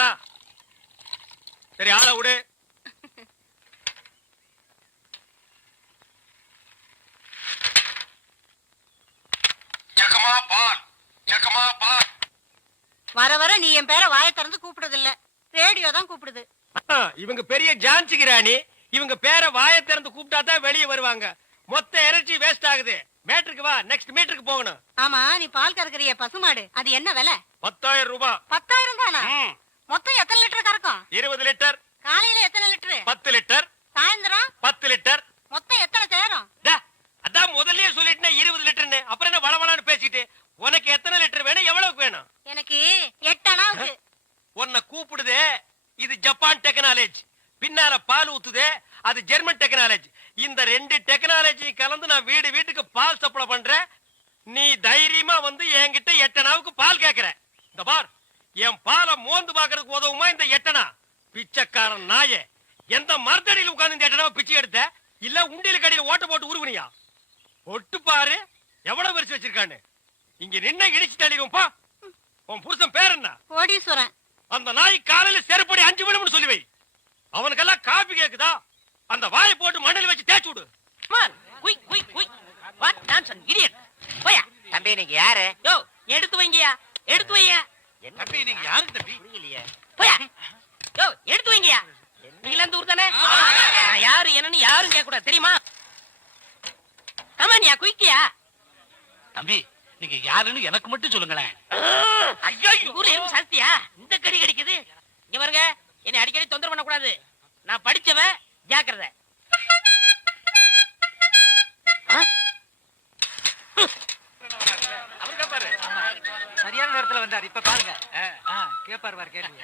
அவ்வளவுதான். சரி, ஆளை விடு. வர வர நீ என் பேரை வாயை திறந்து கூப்பிடுறது இல்ல, ரேடியோ தான் கூப்பிடுது. இவங்க பெரிய ஜான்சி கிராணி. இவங்க பேரை வாயை திறந்து கூப்பிட்டா தான் வெளியே வருவாங்க. மொத்த எனர்ஜி வேஸ்ட் ஆகுது. மேட்ருக்கு வா, நெக்ஸ்ட் மீட்டருக்கு போகணும். ஆமா, நீ பால் கறக்குறிய பசுமாடு, அது என்ன விலை? 10,000 ரூபாய். 10,000 தானா? மொத்தம் எத்தனை லிட்டர் கறக்கும்? 20 லிட்டர். காலையில எத்தனை லிட்டர்? 10 லிட்டர். சாயந்தரம் 10 லிட்டர். மொத்தம் எத்தனை சேரும்? அதான் முதல்லயே சொல்லிட்டேன் 20 லிட்டர்னு. அப்புறம் என்ன வளவளான்னு பேசிட்டு? உனக்கு எத்தனை லிட்டர் வேணும், எவ்வளவுக்கு வேணும்? எனக்கு 8 அணாவுக்கு. உன்னை கூப்பிடுதே, இது ஜப்பான் டெக்னாலஜி. பின்னால பால் ஊத்துதே, அது ஜெர்மன் டெக்னாலஜி. இந்த 2 டெக்னாலஜி கலந்து நான் வீடு வீட்டுக்கு பால் சப்ளை பண்றேன். நீ தைரியமா வந்து என்கிட்ட 8 அணாவுக்கு பால் கேக்குற. இந்த பார், என் பாலை மோந்து பாக்குறதுக்கு உதவுமா இந்த 8 அணா? பிச்சைக்காரன் நாயே, எந்த மரத்தடியில் உட்கார்ந்து இந்த 8 அணாவை பிச்சை எடுத்த? இல்ல உண்டியல் கடையில் ஓட்ட போட்டு உருவனியா? ஒட்டு பாரு எவ்வளவு வரிசை வச்சிருக்கான்னு. இங்க நின்ன இடிச்சு தள்ளிடும். பா, உன் புருஷன் பேர் என்ன? கோடீஸ்வரன். அந்த நாய் காலையில செருப்படி 5 விழும்னு சொல்லி வை. அவனுக்கெல்லாம் காபி கேக்குதா? அந்த வாயை போட்டு மண்ணில் வச்சு தேய்ச்சு விடு. தம்பி நீங்க யாரு? யோ, எடுத்து வைங்கயா, எடுத்து வைங்க. தம்பி நீங்க யாரு தம்பி? போயா, யோ, எடுத்து வைங்கயா. நீங்க இந்த ஊர் தானே? நான் யாரு என்னன்னு யாரும் கேட்க கூடாது, தெரியுமா? ஆமானியா, குயிக்கியா. தம்பி நீங்க யாருன்னு எனக்கு மட்டும் சொல்லுங்களேன். ஐயோ, ஊர்ல எறும்பு சாஸ்தியா இந்த கடி கடிக்குது. இங்க பாருங்க, என்னை அடிக்கடி தொந்தரவு பண்ண கூடாது. நான் படிச்சவன், ஜாக்கிரதை. சரியான நேரத்துல வந்தார். இப்ப பாருங்க, கேப்பார் பாரு கேள்வி.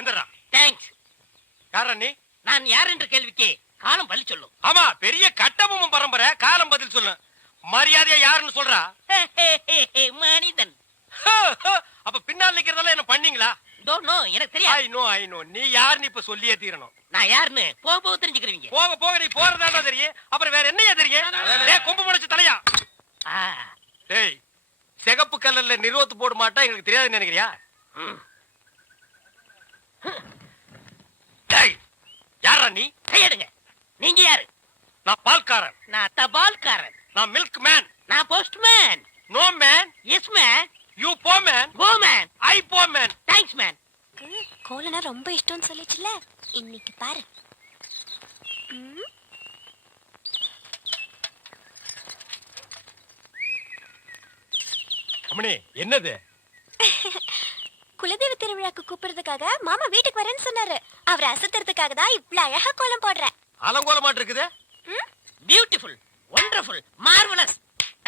எந்தரா? தேங்க்ஸ். யாரா நீ? நான் யார் என்ற கேள்விக்கு காலம் பதில் சொல்லும். ஆமா, பெரிய கட்டபொம்மன் பரம்பரை. காலம் பதில் சொல்லு. மரியாதையா யாருன்னு சொல்றா? மனிதன். அப்ப பின்னால் நிக்கிறதெல்லாம் என்ன பண்ணீங்களா? எனக்கு தெரியாது. ஐ நோ நீ யாருன்னு இப்ப சொல்லியே தீரணும். நான் யாருன்னு போக போக தெரிஞ்சுக்கிறீங்க. போக போக நீ போறதாண்டா தெரியும். அப்புறம் வேற என்னையா தெரியும்? டேய், கொம்பு முளைச்ச தலையா. டேய், சிகப்பு கலர்ல நிறுவத்து போட மாட்டா எங்களுக்கு தெரியாதுன்னு நினைக்கிறியா? டேய், யாரா நீ? கையெடுங்க. நீங்க யாரு? நான் பால்காரன். நான் தபால்காரன். நான் மில்க் மேன். நான் postman. No man. Yes man. You போ மேன். Go man. ஐ போ மேன். Thanks man. கோலனா ரொம்ப இஷ்டம்னு சொல்லிச்சுல, இன்னைக்கு பாரு. அம்மணி, என்னது? குலதெய்வ திருவிழாக்கு கூப்பிடுறதுக்காக மாமா வீட்டுக்கு வரேன்னு சொன்னாரு. அவரை அசத்துறதுக்காக தான் இவ்வளவு அழகா கோலம் போடுறேன். அலங்கோலமாட்டு இருக்குது. Beautiful, wonderful, marvellous.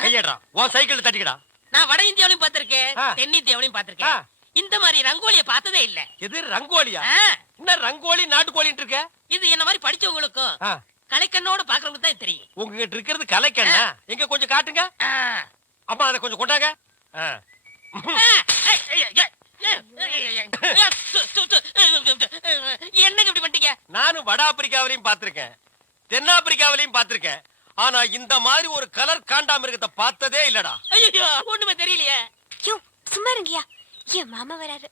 கையடா, உன் சைக்கிள் தட்டிக்கடா. நான் வட இந்தியாவிலையும் பார்த்திருக்கேன், தென்னிந்தியாவிலையும் பார்த்திருக்கேன். இந்த மாதிரி ரங்கோலிய பார்த்ததே இல்ல. எது ரங்கோலியா? என்ன ரங்கோலி நாட்டுக்கோலின்னு இருக்க? இது என்ன மாதிரி படிச்சவங்களுக்கும் கலைக்கண்ணோட பாக்குறவங்களுக்கு தான் தெரியும். உங்ககிட்ட இருக்கிறது கலைக்கண்ணா? எங்க கொஞ்சம் காட்டுங்க. அம்மா அதை கொஞ்சம் கொண்டாங்க. என்னங்க இப்படி பண்ணிட்டீங்க? நானும் வட ஆப்பிரிக்காவிலையும் பார்த்திருக்கேன், தென்னாப்பிரிக்காவிலையும் பார்த்திருக்கேன். ஆனா இந்த மாதிரி ஒரு கலர் காண்டாமிருகத்தை பார்த்ததே இல்லடா. ஐயோ, ஒண்ணுமே தெரியலையே. சும்மா இருங்கயா, என் மாமா வராரு.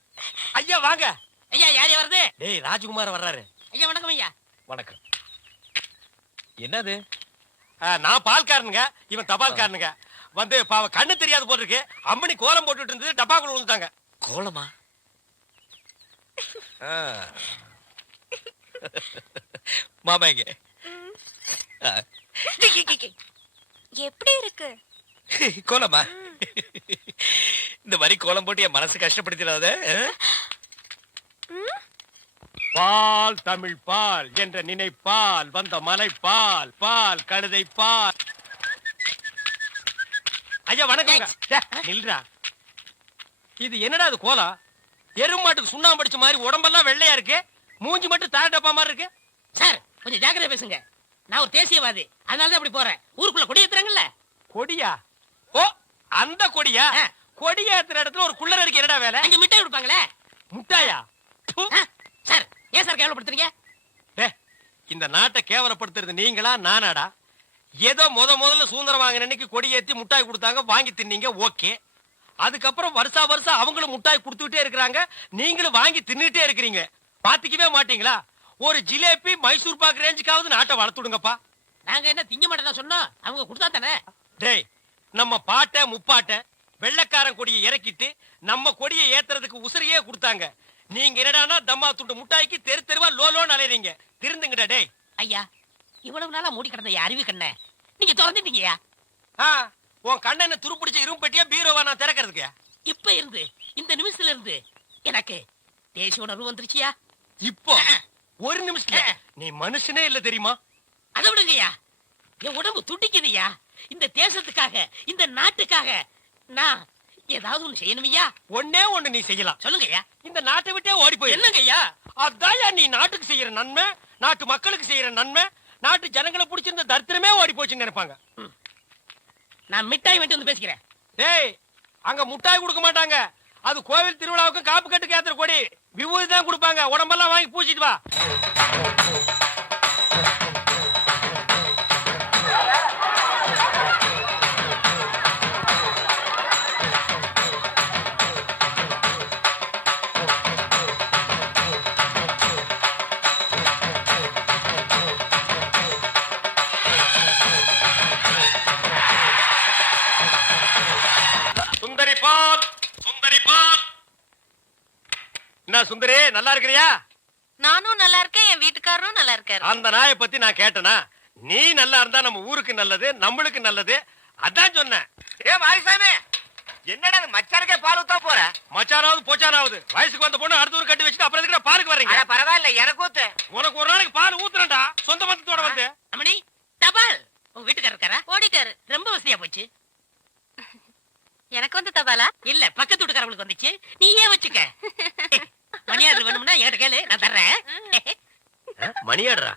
ஐயா வாங்க. ஐயா, யார் வருது? டேய், ராஜ்குமார் வர்றாரு. ஐயா வணக்கம். ஐயா வணக்கம். என்னது? நான் பால்காரனுங்க, இவன் தபால்காரனுங்க. வந்து பாவ கண்ணு தெரியாது போல இருக்கு. அம்மணி கோலம் போட்டுட்டு இருந்தது, டப்பாக்குள்ள விழுந்துட்டாங்க. கோலமா? மாமா இங்க எப்படி இருக்கு கோலமா? இந்த மாதிரி கோலம் போட்டு என் மனசு கஷ்டப்படுத்திடாத. பால் தமிழ் பால் என்ற நினைப்பால் வந்த மலை பால், பால் கழுதை பால். ஐயா வணக்கம். நில்றா. இது என்னடா இது கோலம்? எருமாட்டுக்கு சுண்ணாம்பு அடிச்ச மாதிரி உடம்பெல்லாம் வெள்ளையா இருக்கு, மூஞ்சி மட்டும் தார டப்பா மாதிரி இருக்கு. சார், கொஞ்சம் ஜாக்கிரதை பேசுங்க. நான் ஒரு தேசியவாதி, அதனாலதான் அப்படி போறேன். ஊருக்குள்ள கொடி ஏத்துறாங்கல்ல. கொடியா? ஓ, அந்த கொடியா? கொடி ஏத்துற இடத்துல ஒரு குள்ளர் இருக்கு, என்னடா வேலை? அங்க மிட்டாய் கொடுப்பாங்களே. முட்டாயா? சார், ஏன் சார் கேவலப்படுத்துறீங்க? இந்த நாட்டை கேவலப்படுத்துறது நீங்களா நானாடா? ஏதோ முதல்ல சுதந்திரம் வாங்கின அன்னைக்கு கொடி ஏத்தி முட்டாய் கொடுத்தாங்க, வாங்கி தின்னீங்க, ஓகே. அதுக்கப்புறம் வருஷா வருஷம் அவங்களும் முட்டாய் கொடுத்துட்டே இருக்கிறாங்க, நீங்களும் வாங்கி தின்னுட்டே இருக்கிறீங்க. பாத்துக்கவே மாட்டீங்களா? ஒரு ஜிலேபி மைசூர் பாக்கு ரேஞ்சுக்காவது நாட்டை வளர்த்துடுங்கப்பா. நாங்க என்ன திங்க மாட்டேன் சொன்னோம், அவங்க கொடுத்தா தானே. டேய், நம்ம பாட்ட முப்பாட்ட வெள்ளக்காரன் கொடியை இறக்கிட்டு நம்ம கொடியை ஏத்துறதுக்கு உசிரியே கொடுத்தாங்க. நீங்க என்னடானா தம்மா துண்டு முட்டாய்க்கு தெரு தெருவா லோலோன்னு அலையறீங்க. திருந்துங்கடா டேய். ஐயா, இவ்வளவு நாளா மூடி கிடந்த அறிவு கண்ண நீங்க திறந்துட்டீங்கயா. உன் கண்ணனை துருப்பிடிச்ச இரும்பட்டியா பீரோவா நான் திறக்கிறதுக்கு? இப்ப இருந்து இந்த நிமிஷத்துல இருந்து எனக்கு தேசிய உணர்வு வந்துருச்சியா. இப்போ ஒரு நிமிஷத்துல நீ மனுஷனே இல்ல தெரியுமா? அதை விடுங்கய்யா, என் உடம்பு துடிக்குதுயா. இந்த தேசத்துக்காக, இந்த நாட்டுக்காக நான் ஏதாவது ஒண்ணு செய்யணுமையா. ஒன்னே ஒண்ணு நீ செய்யலாம். சொல்லுங்கய்யா. இந்த நாட்டை விட்டே ஓடி போய். என்னங்கய்யா? அதான் நீ நாட்டுக்கு செய்யற நன்மை, நாட்டு மக்களுக்கு செய்யற நன்மை, நாட்டு ஜனங்களை பிடிச்சிருந்த தரித்திரமே ஓடி போச்சுன்னு நினைப்பாங்க. நான் மிட்டாய் வேண்டி வந்து பேசிக்கிறேன். டேய், அங்க முட்டாய் கொடுக்க மாட்டாங்க. அது கோவில் திருவிழாவுக்கும் காப்பு கட்டுக்கு ஏத்துற கொடி. விபூதி தான் கொடுப்பாங்க. உடம்பெல்லாம் வாங்கி பூச்சிட்டு வா. சுந்தரி பால், சுந்தரி பால். என்ன சுந்தரி, நல்லா இருக்கிறியா? நானும் நல்லா இருக்கேன், என் வீட்டுக்காரரும் நல்லா இருக்காரு. அந்த நாயை பத்தி நான் கேட்டனா? நீ நல்லா இருந்தா நம்ம ஊருக்கு நல்லது, நம்மளுக்கு நல்லது. அதான் சொன்னேன். ஏ மாரிசாமி, என்னடா மச்சானுக்கே பால் ஊத்தா போற? மச்சானாவது போச்சானாவது வயசுக்கு வந்த பொண்ணு அடுத்த ஊர் கட்டி வச்சுட்டு அப்புறம் எதுக்கு பாலுக்கு வர்றீங்க? பரவாயில்ல, எனக்கு ஊத்து. உனக்கு ஒரு நாளைக்கு பால் ஊத்துறேன்டா, சொந்த பந்தத்தோட வந்து. அம்மணி, தபால். உங்க வீட்டுக்காரர் இருக்காரா? ஓடிட்டாரு. ரொம்ப வசதியா போச்சு. எனக்கு வந்து தபாலா? இல்ல, பக்கத்து வீட்டுக்காரங்களுக்கு வந்துச்சு. நீ ஏன் வச்சுக்க. மணியாடு வேணும்னா என்கிட்ட கேளு, நான் தர்றேன். மணியாடுறா?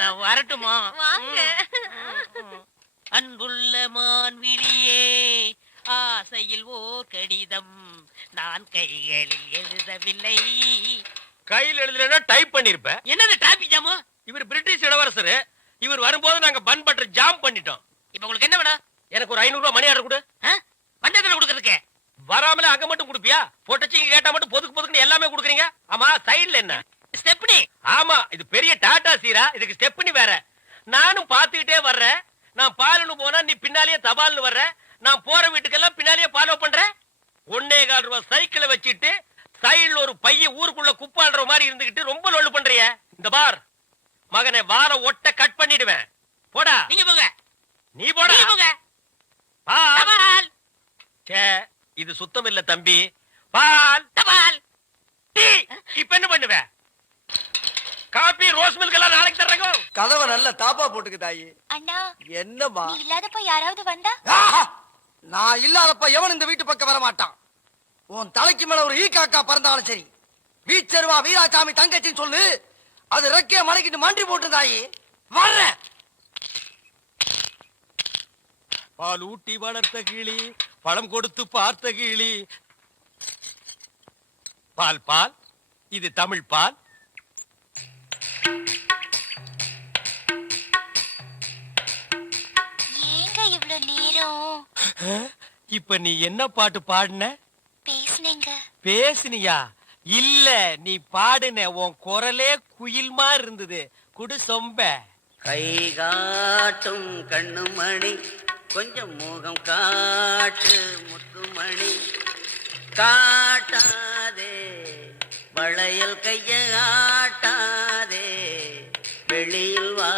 நான் வரட்டுமா? வாங்க. அன்புள்ள மான்விழியே, ஆசையில் ஓர் கடிதம் நான் கைகளில் எழுதவில்லை. கையில் எழுதுனா டைப் பண்ணிருப்ப. என்னது டிராபிக் ஜாமு? இவர் பிரிட்டிஷ் இளவரசர். இவர் வரும்போது நாங்க பன் பட்டர் ஜாம் பண்ணிட்டோம். இப்ப உங்களுக்கு என்ன வேணும்? எனக்கு ஒரு 500 ரூபாய் மணி ஆர்டர் கொடு. பண்டத்துல கொடுக்கறதுக்கு வராமல அங்க மட்டும் கொடுப்பியா? போட்டச்சிங்க கேட்டா மட்டும் பொதுக்கு பொதுக்குன்னு எல்லாமே கொடுக்குறீங்க. ஆமா, சைடுல என்ன? ஸ்டெப்னி. ஆமா, இது பெரிய டாடா சீரா, இதுக்கு ஸ்டெப்னி வேற. நானும் பாத்துக்கிட்டே வர்றேன். நான் பாலுன்னு போனா நீ பின்னாலேயே தபால்னு வர்ற. நான் போற வீட்டுக்கெல்லாம் பின்னாலேயே ஃபாலோ பண்ற. 1.25 ரூபாய் சைக்கிளை வச்சுட்டு சைடுல ஒரு பைய ஊருக்குள்ள குப்பாடுற மாதிரி இருந்துகிட்டு ரொம்ப லொல்லு பண்றிய. இந்த பார் மகனை, வார ஒட்ட கட் பண்ணிடுவேன். போடா. நீங்க போங்க. நீ போடா. நீங்க போங்க. பால். சே, இது சுத்தம் இல்ல தம்பி. பால். தபால். டீ. இப்ப என்ன பண்ணுவ? காபி, ரோஸ் மில்க் எல்லாம் நாளைக்கு தர்றேங்க. கதவை நல்ல தாப்பா போட்டுக்கு தாயி. அண்ணா, என்னம்மா? நீ இல்லாதப்ப யாராவது வந்தா? ஆஹா! நான் இல்லாதப்ப எவன் இந்த வீட்டு பக்கம் வர மாட்டான். உன் தலைக்கு மேல ஒரு ஈ காக்கா பறந்தாலும் சரி, வீச்சருவா வீராசாமி தங்கச்சின்னு சொல்லு. அது ரெக்கைய மலைக்கிட்டு மண்டி போட்டு தாயி வர்றேன். பால் ஊட்டி வளர்த்த கிளி, பழம் கொடுத்து பார்த்த கிளி. பால் பால், இது தமிழ் பால். ஏங்க இவ்ளோ நேரம்? இப்ப நீ என்ன பாட்டு பாடுன? பேசுனீங்க. பேசுனியா? இல்ல, நீ பாடுன. உன் குரலே குயில் மாதிரி இருந்தது. குடு சொம்ப. கை காட்டும் கண்ணுமணி, கொஞ்சம் முகம் காட்டு முத்துமணி, காட்டாதே வளையல் கைய ஆட்டாதே, வெளியில் வா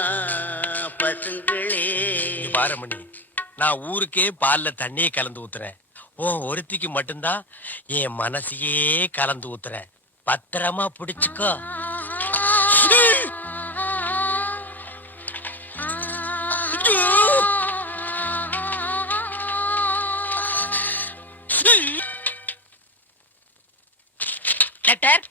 பசுங்களே. பாரமணி, நான் ஊருக்கே பால்ல தண்ணியே கலந்து ஊத்துறேன். உன் ஒருத்திக்கு மட்டும்தான் என் மனசையே கலந்து ஊத்துறேன். பத்திரமா பிடிச்சுக்கோ. லெட்டர்.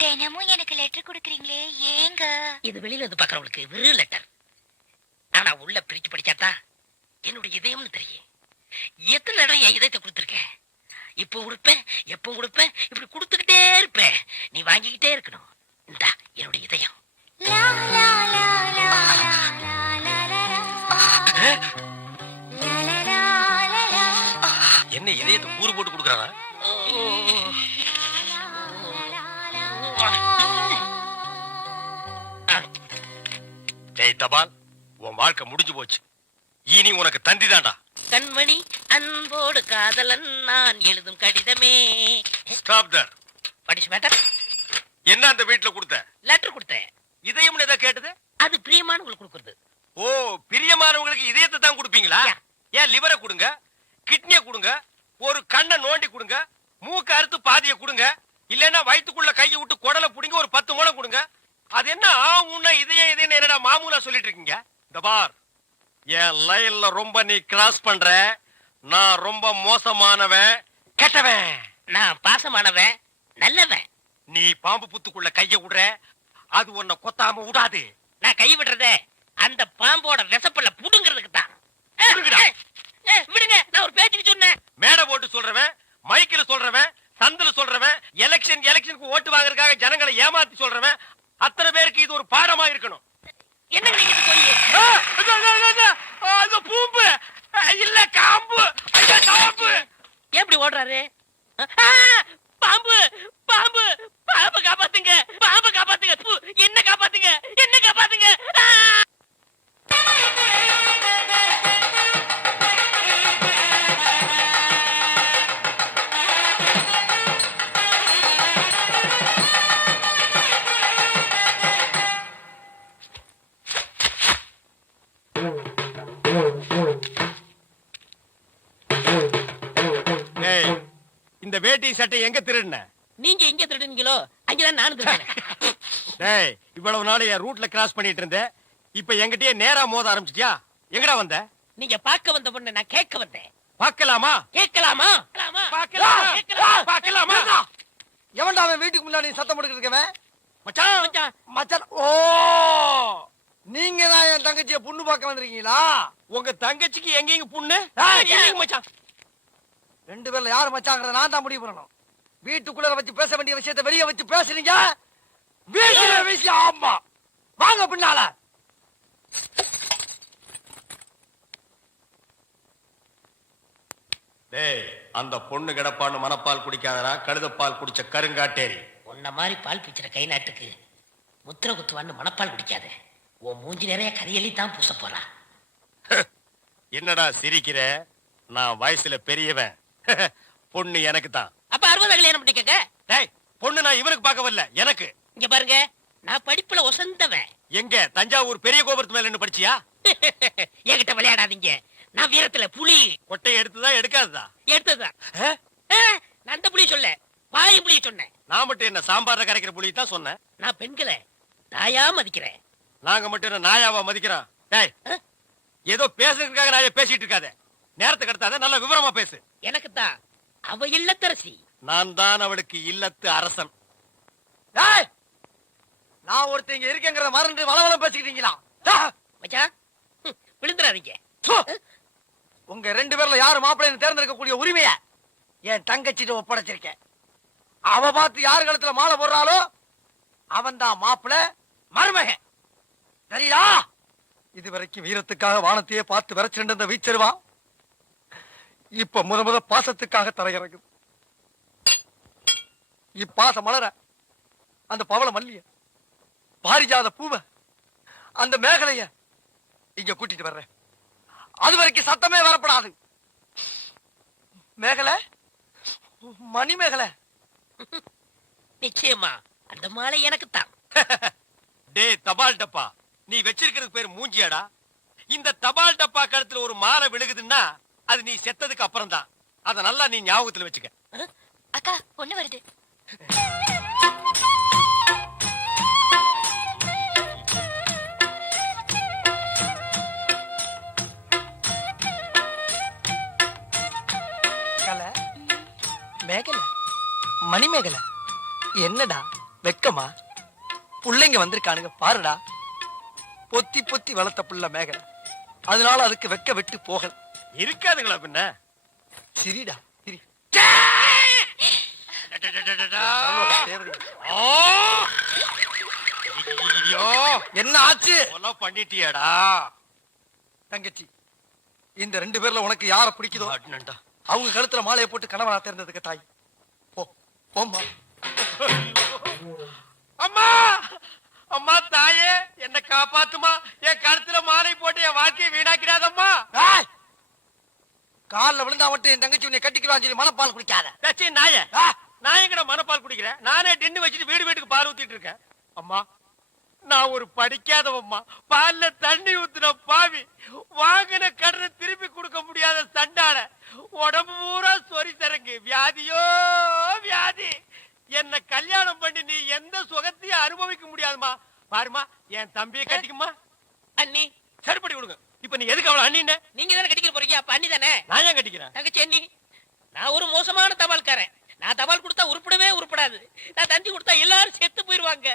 தினமும் எனக்கு லெட்டர் கொடுக்கறீங்களே, ஏங்க? இது வெளியில இருந்து பாக்குறவங்களுக்கு வெறும் லெட்டர். ஆனா உள்ள பிரிச்சு படிச்சாதான் என்னுடைய இதயம்னு தெரியும். எத்தனை இடம் என் இதயத்தை கொடுத்துருக்கேன். இப்போ கொடுப்பேன், எப்போ கொடுப்பேன், இப்படி கொடுத்துக்கிட்டே இருப்பேன். நீ வாங்கிக்கிட்டே இருக்கணும். இந்தா என்னுடைய இதயம். லா லா லா லா லா லா லா லா. என்ன இதயத்தை கூறு போட்டு கொடுக்குறாங்க? டேய் தபால், உன் வாழ்க்கை முடிஞ்சு போச்சு. இனி உனக்கு தந்தி தான்டா. கண்மணி அன்போடு காதலன் நான் எழுதும் கடிதமே. Stop there. படிச்சு மேட்டர். என்ன அந்த வீட்டுல கொடுத்த? லெட்டர் கொடுத்தேன். இதயம்னு ஏதோ கேட்டது? அது பிரியமானவங்களுக்கு கொடுக்குறது. ஓ, பிரியமானவங்களுக்கு இதயத்தை தான் கொடுப்பீங்களா? ஏன் லிவரை கொடுங்க, கிட்னியை கொடுங்க, ஒரு கண்ணை நோண்டி கொடுங்க, மூக்க அறுத்து பாதியை கொடுங்க, இல்லன்னா வயித்துக்குள்ள கையை விட்டு குடலை புடிங்க ஒரு 10 முழம் கொடுங்க. அது என்ன ஆகும்னா இதயம் என்னடா மாமூலா சொல்லிட்டு இருக்கீங்க? இந்த பார், என் லைன்ல ரொம்ப நீ கிராஸ் பண்ற. நான் ரொம்ப மோசமானவன், கெட்டவன். நான் பாசமானவன், நல்லவன். நீ பாம்பு புத்துக்குள்ள கைய விடுற, அது உன்னை கொத்தாம விடாது. நான் கை விடுறதே அந்த பாம்போட விசப்பல்ல புடுங்கிறதுக்கு தான். புடுங்குடா. விடுங்க, நான் ஒரு பேச்சுக்கு சொன்னேன். மேடை போட்டு சொல்றவன், மைக்கில் சொல்றவன், சந்தில சொல்றவன், எலெக்ஷனுக்கு ஓட்டு வாங்குறதுக்காக ஜனங்களை ஏமாத்தி சொல்றவன், அத்தனை பேருக்கு இது ஒரு பாடமா இருக்கணும். என்ன நினைக்கிட்டு போய் அது பூம்பு இல்ல காம்பு, காம்பு. எப்படி ஓடுறாரு? பாம்பு பாம்பு பாம்பு காப்பாத்துங்க, பாம்பு காப்பாத்துங்க, என்ன காப்பாத்துங்க, என்ன காப்பாத்துங்க. இந்த வேட்டி சட்டை எங்க திருடுன? நீங்க எங்க திருடுனீங்களோ அங்கதான் நானும் திருடுனேன். டேய், இவ்வளவு நாள் என் ரூட்ல கிராஸ் பண்ணிட்டு இருந்தேன், இப்ப என்கிட்டயே நேரா மோத ஆரம்பிச்சிட்டியா? எங்கடா வந்த? நீங்க பார்க்க வந்த பொண்ணு நான் கேட்க வந்தேன். பார்க்கலாமா? கேட்கலாமா? பார்க்கலாமா? எவன்டா அவன் வீட்டுக்கு முன்னாடி சத்தம் போட்டுக்கிட்டு மச்சான், மச்சான், மச்சான்? ஓ, நீங்க தான் என் தங்கச்சிய பொண்ணு பார்க்க வந்திருக்கீங்களா? உங்க தங்கச்சிக்கு எங்கேயும் புண்ணு? ஏய், மச்சான், 2 பேர்ல யாரு மச்சாங்கிறத நான் தான் முடிவு பண்ணணும். வீட்டுக்குள்ள வச்சு பேச வேண்டிய விஷயத்தை வெளியே வச்சு பேசுறீங்க. வீட்டுல விஷயம். ஆமா, வாங்க பின்னால. டேய், அந்த பொண்ணு கிடப்பான்னு மனப்பால் குடிக்காதரா, கழுதப்பால் குடிச்ச கருங்காட்டேரி. உன்ன மாதிரி பால் பிச்சுற கை நாட்டுக்கு முத்திர குத்துவான்னு மனப்பால் குடிக்காத. உன் மூஞ்சி நிறைய கரியலி தான் பூச போறா. என்னடா சிரிக்கிற? நான் வயசுல பெரியவன். பொண்ணு எனக்கு தான். அப்ப 60 கல்யாணம் பண்ணி கேட்க. டேய், பொண்ணு நான் இவனுக்கு பார்க்க வரல, எனக்கு. இங்க பாருங்க, நான் படிப்புல ஒசந்தவன். எங்க தஞ்சாவூர் பெரிய கோபுரத்து மேல நின்னு படிச்சியா? என்கிட்ட விளையாடாதீங்க. நான் வீரத்துல புலி. கொட்டையை எடுத்துதான் எடுக்காததா? எடுத்ததுதான். நான் அந்த புலி சொல்ல, பாய் புலி சொன்னேன். நான் மட்டும் என்ன சாம்பார்ல கரைக்கிற புலி தான் சொன்னேன். நான் பெண்களை தாயா மதிக்கிறேன். நாங்க மட்டும் என்ன நாயாவா மதிக்கிறோம்? டேய், ஏதோ பேசுறதுக்காக நாய பேசிட்டு இருக்காத. நேரத்தை கடத்தாத, நல்ல விவரமா பேசு. எனக்கு தான் அவ இல்லத்தரசி. நான் தான் அவளுக்கு இல்லத்து அரசன். டேய், நான் ஒருத்தங்க இருக்கேங்கிறத மறந்து வளவளம் பேசிக்கிட்டீங்களா? மச்சான், விழுந்துறாதீங்க. உங்க 2 பேர்ல யாரு மாப்பிள்ளைன்னு தேர்ந்தெடுக்கக்கூடிய உரிமைய என் தங்கச்சிட்டு ஒப்படைச்சிருக்கேன். அவ பார்த்து யாரு கழுத்துல மாலை போடுறாளோ அவன் தான் மாப்பிள்ளை, மருமகன். சரியா? இதுவரைக்கும் வீரத்துக்காக வானத்தையே பார்த்து விரைச்சிருந்த இந்த வீச்சருவா இப்ப முத பாசத்துக்காக தரையிறங்குது. இப்பாசம் மலர அந்த பவள மல்லிய, பாரிஜாத பூவ, அந்த மேகலைய இங்க கூட்டிட்டு வர்றேன். அது வரைக்கும் சத்தமே வரப்படாது. மேகலை, மணி மேகலை. நிச்சயமா அந்த மாலை எனக்கு தான். டேய் தபால் டப்பா, நீ வச்சிருக்கிறது பேர் மூஞ்சியாடா? இந்த தபால் டப்பா கழுத்துல ஒரு மாலை விழுகுதுன்னா அது நீ செத்ததுக்கு அப்புறம் தான். அத நல்லா நீ ஞாபகத்துல வச்சுக்க. அக்கா, பொண்ணு வருது. மேகலை, மணி மேகலை, என்னடா வெக்கமா? புள்ளைங்க வந்திருக்கானுங்க பாருடா. பொத்தி பொத்தி வளர்த்த புள்ள மேகலை, அதனால அதுக்கு வெக்க விட்டு போகல. இருக்காதுங்களா பின்ன? சிரிடா சிரி. ஐயோ, என்ன ஆச்சு? பண்ணிட்டியாடா? தங்கச்சி, இந்த 2 பேர்ல உனக்கு யார பிடிக்குதோ அண்ணன்டா. அவங்க கழுத்துல மாலையை போட்டு கணவனா தேர்ந்ததுக்கு தாய். போ போம்மா. அம்மா அம்மா தாயே என்ன காப்பாத்துமா. என் கழுத்துல மாலை போட்டு என் வாழ்க்கையை வீணாக்கிடாதம்மா. ஏய்! கால்ல விழுந்தா மட்டும் என் தங்கச்சி உன்னை கட்டிக்கிறான்னு சொல்லி மனப்பால் குடிக்காத. தச்சி நாயே, ஆ! நான் எங்கட மனப்பால் குடிக்கிறேன். நானே டின்னு வச்சுட்டு வீடு வீட்டுக்கு பால் ஊத்திட்டு இருக்கேன். அம்மா நான் ஒரு படிக்காதவம்மா. பால்ல தண்ணி ஊத்துன பாவி, வாங்கின கடனை திருப்பி கொடுக்க முடியாத சண்டால, உடம்பு பூரா சொறி சரங்கு, வியாதியோ வியாதி. என்ன கல்யாணம் பண்ணி நீ எந்த சுகத்தையும் அனுபவிக்க முடியாதுமா. பாருமா, என் தம்பியை கட்டிக்குமா. அண்ணி சரிப்படி கொடுங்க. இப்ப நீ எதுக்கு அவளை அண்ணின்னு? நீங்க தானே கட்டிக்க போறீங்க, அப்ப அண்ணி தானே. நான் ஏன் கட்டிக்கிறேன்? தங்கச்சி அண்ணி, நான் ஒரு மோசமான தபால்காரன். நான் தபால் கொடுத்தா உருப்படவே உருப்படாது. நான் தந்தி கொடுத்தா எல்லாரும் செத்து போயிருவாங்க.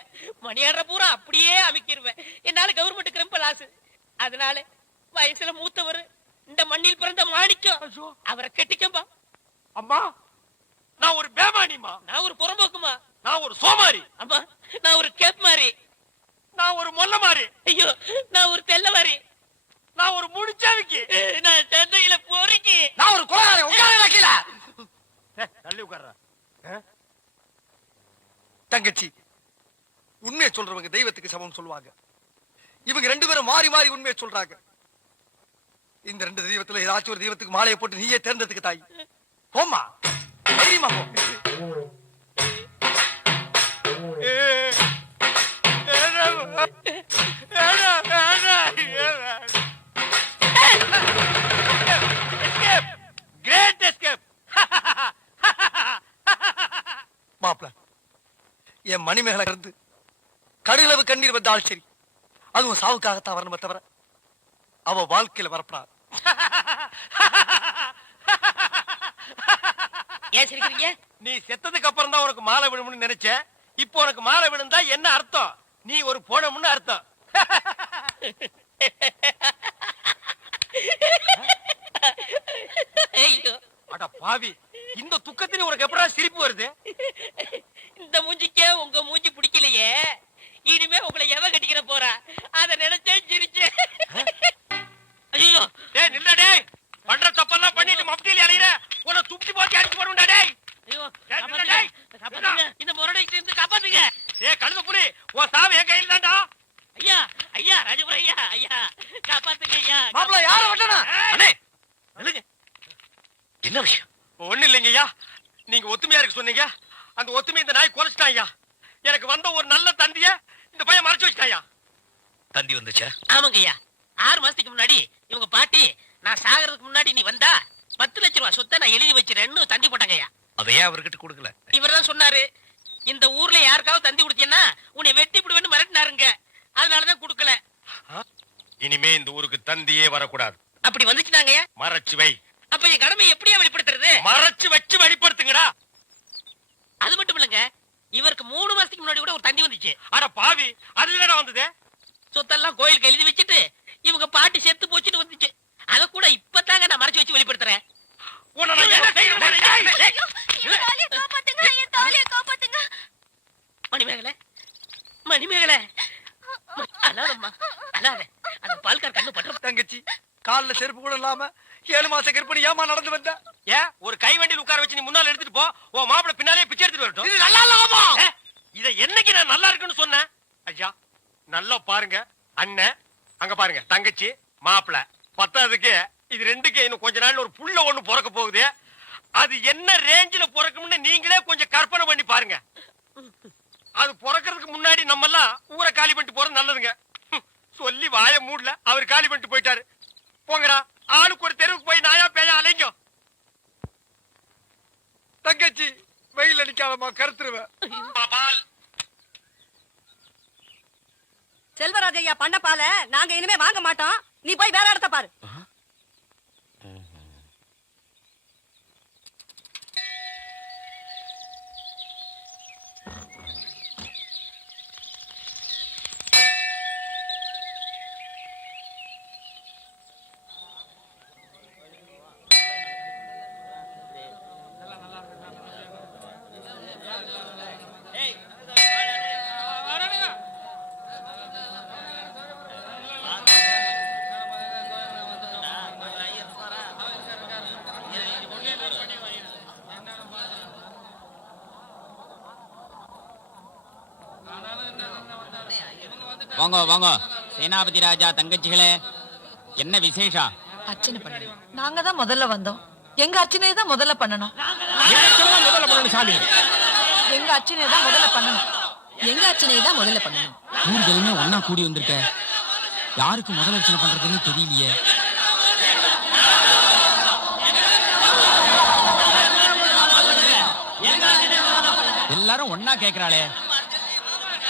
மணியாடுற பூரா அப்படியே அமைக்கிருவேன். என்னால கவர்மெண்ட் ரொம்ப லாஸ். அதனால வயசுல மூத்தவர், இந்த மண்ணில் பிறந்த மாணிக்கம், அவரை கட்டிக்கம்பா. அம்மா நான் ஒரு பேமானிமா. நான் ஒரு புறம்போக்குமா. நான் ஒரு சோமாரி. அம்மா நான் ஒரு கேப் மாதிரி. நான் ஒரு மொல்ல மாறி. ஐயோ நான் ஒரு தெல்ல மாதிரி. நான் ஒரு முடிச்சாவிக்கு. நான் தந்தையில போறீங்க. நான் ஒரு கொலைகாரன். உட்கார கீழ. தள்ளி உட்கார்ற. தங்கச்சி, உண்மையை சொல்றவங்க தெய்வத்துக்கு சமம் சொல்லுவாங்க. இவங்க 2 பேரும் மாறி மாறி உண்மையை சொல்றாங்க. இந்த 2 தெய்வத்துல ஏதாச்சும் ஒரு தெய்வத்துக்கு மாலையை போட்டு நீயே தேர்ந்ததுக்கு தாய். போம்மா, தைரியமா போ. Great escape. மாப்ள, என் மணிமேகலை இருந்து கடுகளவு கண்ணீர் வந்தால் சரி, அதுவும் சாவுக்காகத்தான் வரணுமே தவிர அவ வாழ்க்கையில வரப்படாது. ஏன் சிரிக்கிறீங்க? நீ செத்ததுக்கு அப்புறம் தான் உனக்கு மாலை விழும்னு நினைச்ச. இப்போ உனக்கு மாலை விழுந்தா என்ன அர்த்தம்? நீ ஒரு போனம்னு அர்த்தம். ஐயோ அட பாவி, இந்த துக்கத்திலே உனக்கு எப்படா சிரிப்பு வருது? இந்த மூஞ்சிக்கே உங்க மூஞ்சி பிடிக்கலையே, இனிமே உங்களை எவ கட்டிக்கிற போறா அத நினைச்சே சிரிச்சேன். ஐயோ டேய் நில்ல டேய். பண்ற தப்பெல்லாம் பண்ணிட்டு மப்டில அலையற. உன்னை துப்பி போட்டு அடிச்சு போடுடா டேய். ஐயோ டேய், காப்பாத்துங்க, டேய். காப்பாத்துங்க. இந்த முரடைக்கு இருந்து காப்பாத்துங்க. டேய் கழுத புலி, உன் சாவு என் கையில தான்டா. ஐயா ஐயா ராஜபுரம் ஐயா ஐயா காப்பாத்துங்க ஐயா. மாப்ள, யார வட்டனா? அண்ணே நில்லுங்க. என்ன விஷயம்? ஒண்ணு இல்லைங்க ஐயா. நீங்க ஒத்துமையா இருக்க சொன்னீங்க. அந்த ஒத்துமை இந்த நாய் குறைச்சிட்டான் ஐயா. எனக்கு வந்த ஒரு நல்ல தந்திய இந்த பையன் மறைச்சு வச்சிட்டான் ஐயா. தந்தி வந்துச்சா? ஆமாங்க ஐயா. 6 மாசத்துக்கு முன்னாடி இவங்க பாட்டி, நான் சாகிறதுக்கு முன்னாடி நீ வந்தா 10 லட்சம் ரூபாய் சொத்தை நான் எழுதி வச்சிருன்னு தந்தி போட்டாங்க ஐயா. அதையே அவர்கிட்ட கொடுக்கல? இவர்தான் சொன்னாரு, இந்த ஊர்ல யாருக்காவது தந்தி கொடுத்தீங்கன்னா உன்னை வெட்டி விடுவேன்னு மிரட்டினாருங்க. அதனாலதான் கொடுக்கல. இனிமே இந்த ஊருக்கு தந்தியே வரக்கூடாது. அப்படி வந்துச்சுனாங்க. மறைச்சு வை. அப்ப என் கடமை எப்படியா வெளிப்படுத்துறது? மறைச்சு வச்சு வெளிப்படுத்துங்கடா. அது மட்டும் இல்லங்க, இவருக்கு 3 மாசத்துக்கு முன்னாடி கூட ஒரு தந்தி வந்துச்சு. அட பாவி, அது என்னடா வந்தது? சொத்தெல்லாம் கோயிலுக்கு எழுதி வச்சுட்டு இவங்க பாட்டி செத்து போச்சுட்டு வந்துச்சு. அத கூட இப்பதாங்க நான் மறைச்சு வச்சு வெளிப்படுத்துறேன். உன்னை நான் என்ன செய்யணும்? மணிமேகலை, மணிமேகலை, அழாதம்மா அழாத. அந்த பால்கார் கண்ணு பற்ற. தங்கச்சி, கால்ல செருப்பு கூட இல்லாம 7 மாச கர்ப்பிணி ஏமா நடந்து வந்த? ஏன் ஒரு கை வண்டியில் உட்கார வச்சு நீ முன்னால எடுத்துட்டு போ. உன் மாப்பிள பின்னாலே பிச்சை எடுத்துட்டு வரட்டும். இது நல்லா இல்லாமா? இத என்னைக்கு நான் நல்லா இருக்குன்னு சொன்னேன்? ஐயா நல்லா பாருங்க. அண்ணன் அங்க பாருங்க, தங்கச்சி மாப்பிள. பத்தாவதுக்கு இது 2க்கு இன்னும் கொஞ்ச நாள்ல ஒரு புள்ள ஒண்ணு பிறக்க போகுது. அது என்ன ரேஞ்சில பிறக்கும்னு நீங்களே கொஞ்சம் கற்பனை பண்ணி பாருங்க. அது பிறக்கிறதுக்கு முன்னாடி நம்ம எல்லாம் ஊரை காலி பண்ணிட்டு போறது நல்லதுங்க. சொல்லி வாய மூடல, அவர் காலி பண்ணிட்டு போயிட்டாரு. போங்கடா, ஆளுக்கு ஒரு தெருவுக்கு போய் நாயா பேயா அலைங்க. தங்கச்சி, வெயில் அடிக்காதமா, கருத்துருவேன். செல்வராஜையா பண்ண பால நாங்க இனிமே வாங்க மாட்டோம். நீ போய் வேற இடத்த பாரு. வாங்க வாங்க சேனாபதி ராஜா தங்கச்சிகளே, என்ன விசேஷம்? அர்ச்சனை பண்ணணும். நாங்க தான் முதல்ல வந்தோம். எங்க அர்ச்சனையை தான் முதல்ல பண்ணணும். முதல்ல பண்ணணும் சாமி. எங்க அர்ச்சனையை தான் முதல்ல பண்ணணும். எங்க அர்ச்சனையை தான் முதல்ல பண்ணணும். ஊர்களுமே ஒன்னா கூடி வந்திருக்க, யாருக்கு முதல் அர்ச்சனை பண்றதுன்னு தெரியலையே. எல்லாரும் ஒன்னா கேக்குறாளே,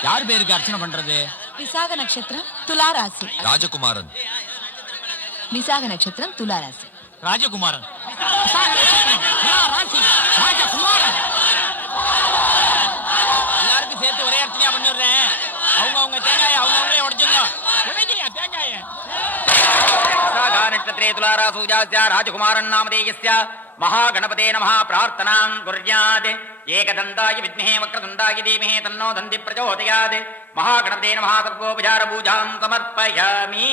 யார் பேருக்கு அர்ச்சனை பண்றது? விசாக நட்சத்திரம் துலா ராசி. ராஜகுமாரன். விசாக நட்சத்திரம் துலா ராசி. ராஜகுமாரன். எல்லாருக்கும் சேர்த்து ஒரே அர்ச்சனையா பண்ணிடுறேன். அவங்க தேங்காய அவங்களே உடைச்சுங்க. தேங்காய நட்சத்திரே துலாராசூஜாஸ்ய ராஜகுமாரன் நாமதேயஸ்ய மகாகணபதே நமः பிரார்த்தனாம் குர்யாத். ஏகதந்தாய வித்மஹே வக்ரதுண்டாய தீமஹி தன்னோ தந்தி பிரச்சோதயாத். மகாகணபதே நமः சர்வோபசார பூஜாம் சமர்ப்பயாமி.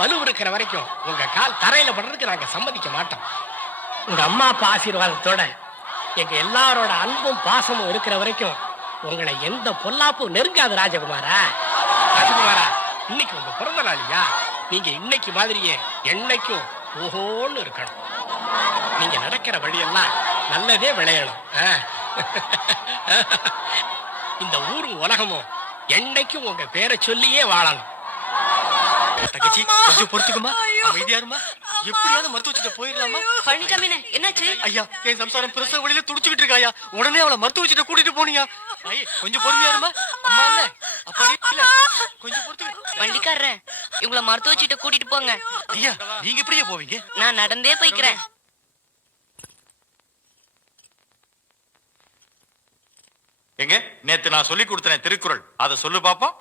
வலு இருக்கிற வரைக்கும் உங்க கால் தரையில படுறதுக்கு நாங்க சம்மதிக்க மாட்டோம். உங்க அம்மா அப்பா ஆசீர்வாதத்தோட எங்க எல்லாரோட அன்பும் பாசமும் இருக்கிற வரைக்கும் உங்களை எந்த பொல்லாப்பும் நெருங்காது ராஜகுமாரா. ராஜகுமாரா, இன்னைக்கு உங்க பிறந்த நாளியா? நீங்க இன்னைக்கு மாதிரியே என்னைக்கும் ஓஹோன்னு இருக்கணும். நீங்க நடக்கிற வழியெல்லாம் நல்லதே விளையணும். இந்த ஊரும் உலகமும் என்னைக்கும் உங்க பேரை சொல்லியே வாழணும். தங்கச்சி, கொஞ்சம் பொறுத்துக்குமா, அமைதியாருமா. எப்படியாவது மருத்துவச்சிட்ட போயிடலாமா? பழனிசாமி என்னாச்சு? ஐயா, என் சம்சாரம் பிரசவ வழியில துடிச்சுக்கிட்டு இருக்காயா. உடனே அவளை மருத்துவச்சிட்ட கூட்டிட்டு போனியா? கொஞ்சம் பொறுமையாருமா. அம்மா இல்ல, அப்படி இல்ல, கொஞ்சம் பொறுத்து. வண்டிக்காரர், இவங்கள மருத்துவச்சிட்ட கூட்டிட்டு போங்க. ஐயா, நீங்க எப்படியே போவீங்க? நான் நடந்தே போய்க்கிறேன். எங்க நேத்து நான் சொல்லி கொடுத்தேன் திருக்குறள், அதை சொல்லு பாப்போம்.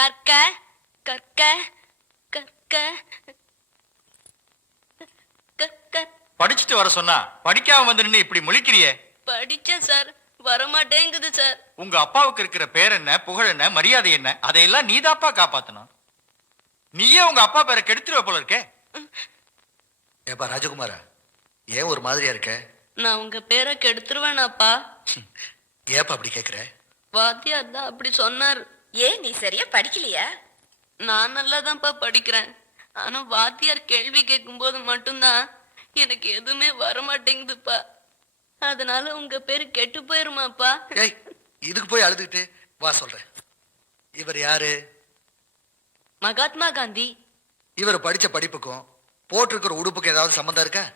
கற்க கற்க கற்க கற்க. படிச்சுட்டு வர சொன்னா படிக்காம வந்து நின்னு இப்படி முழிக்கிறியே. படிச்சேன் சார், வரமாட்டேங்குது சார். உங்க அப்பாவுக்கு இருக்கிற பேர் என்ன, புகழ் என்ன, மரியாதை என்ன, அதையெல்லாம் நீதாப்பா காப்பாத்தணும். நீயே உங்க அப்பா பேரை கெடுத்துருவ போல இருக்க. ஏப்பா ராஜகுமாரா, ஏன் ஒரு மாதிரியா இருக்க? நான் உங்க பேரை கெடுத்துருவேனாப்பா? ஏப்பா அப்படி கேக்குற? வாத்தியார் தான் அப்படி சொன்னார். ஏன் நீ சரியா படிக்கலையா? நான் நல்லாதான்ப்பா படிக்கிறேன். ஆனா வாத்தியார் கேள்வி கேட்கும் போது மட்டும்தான் எனக்கு எதுவுமே வரமாட்டேங்குதுப்பா. அதனால உங்க பேரு கெட்டு போயிருமாப்பா? ஏய், இதுக்கு போய் அழுதுகிட்டு வா சொல்றேன். இவர் யாரு? மகாத்மா காந்தி. இவர் படிச்ச படிப்புக்கும் போட்டிருக்கிற உடுப்புக்கும் ஏதாவது சம்பந்தம் இருக்கா?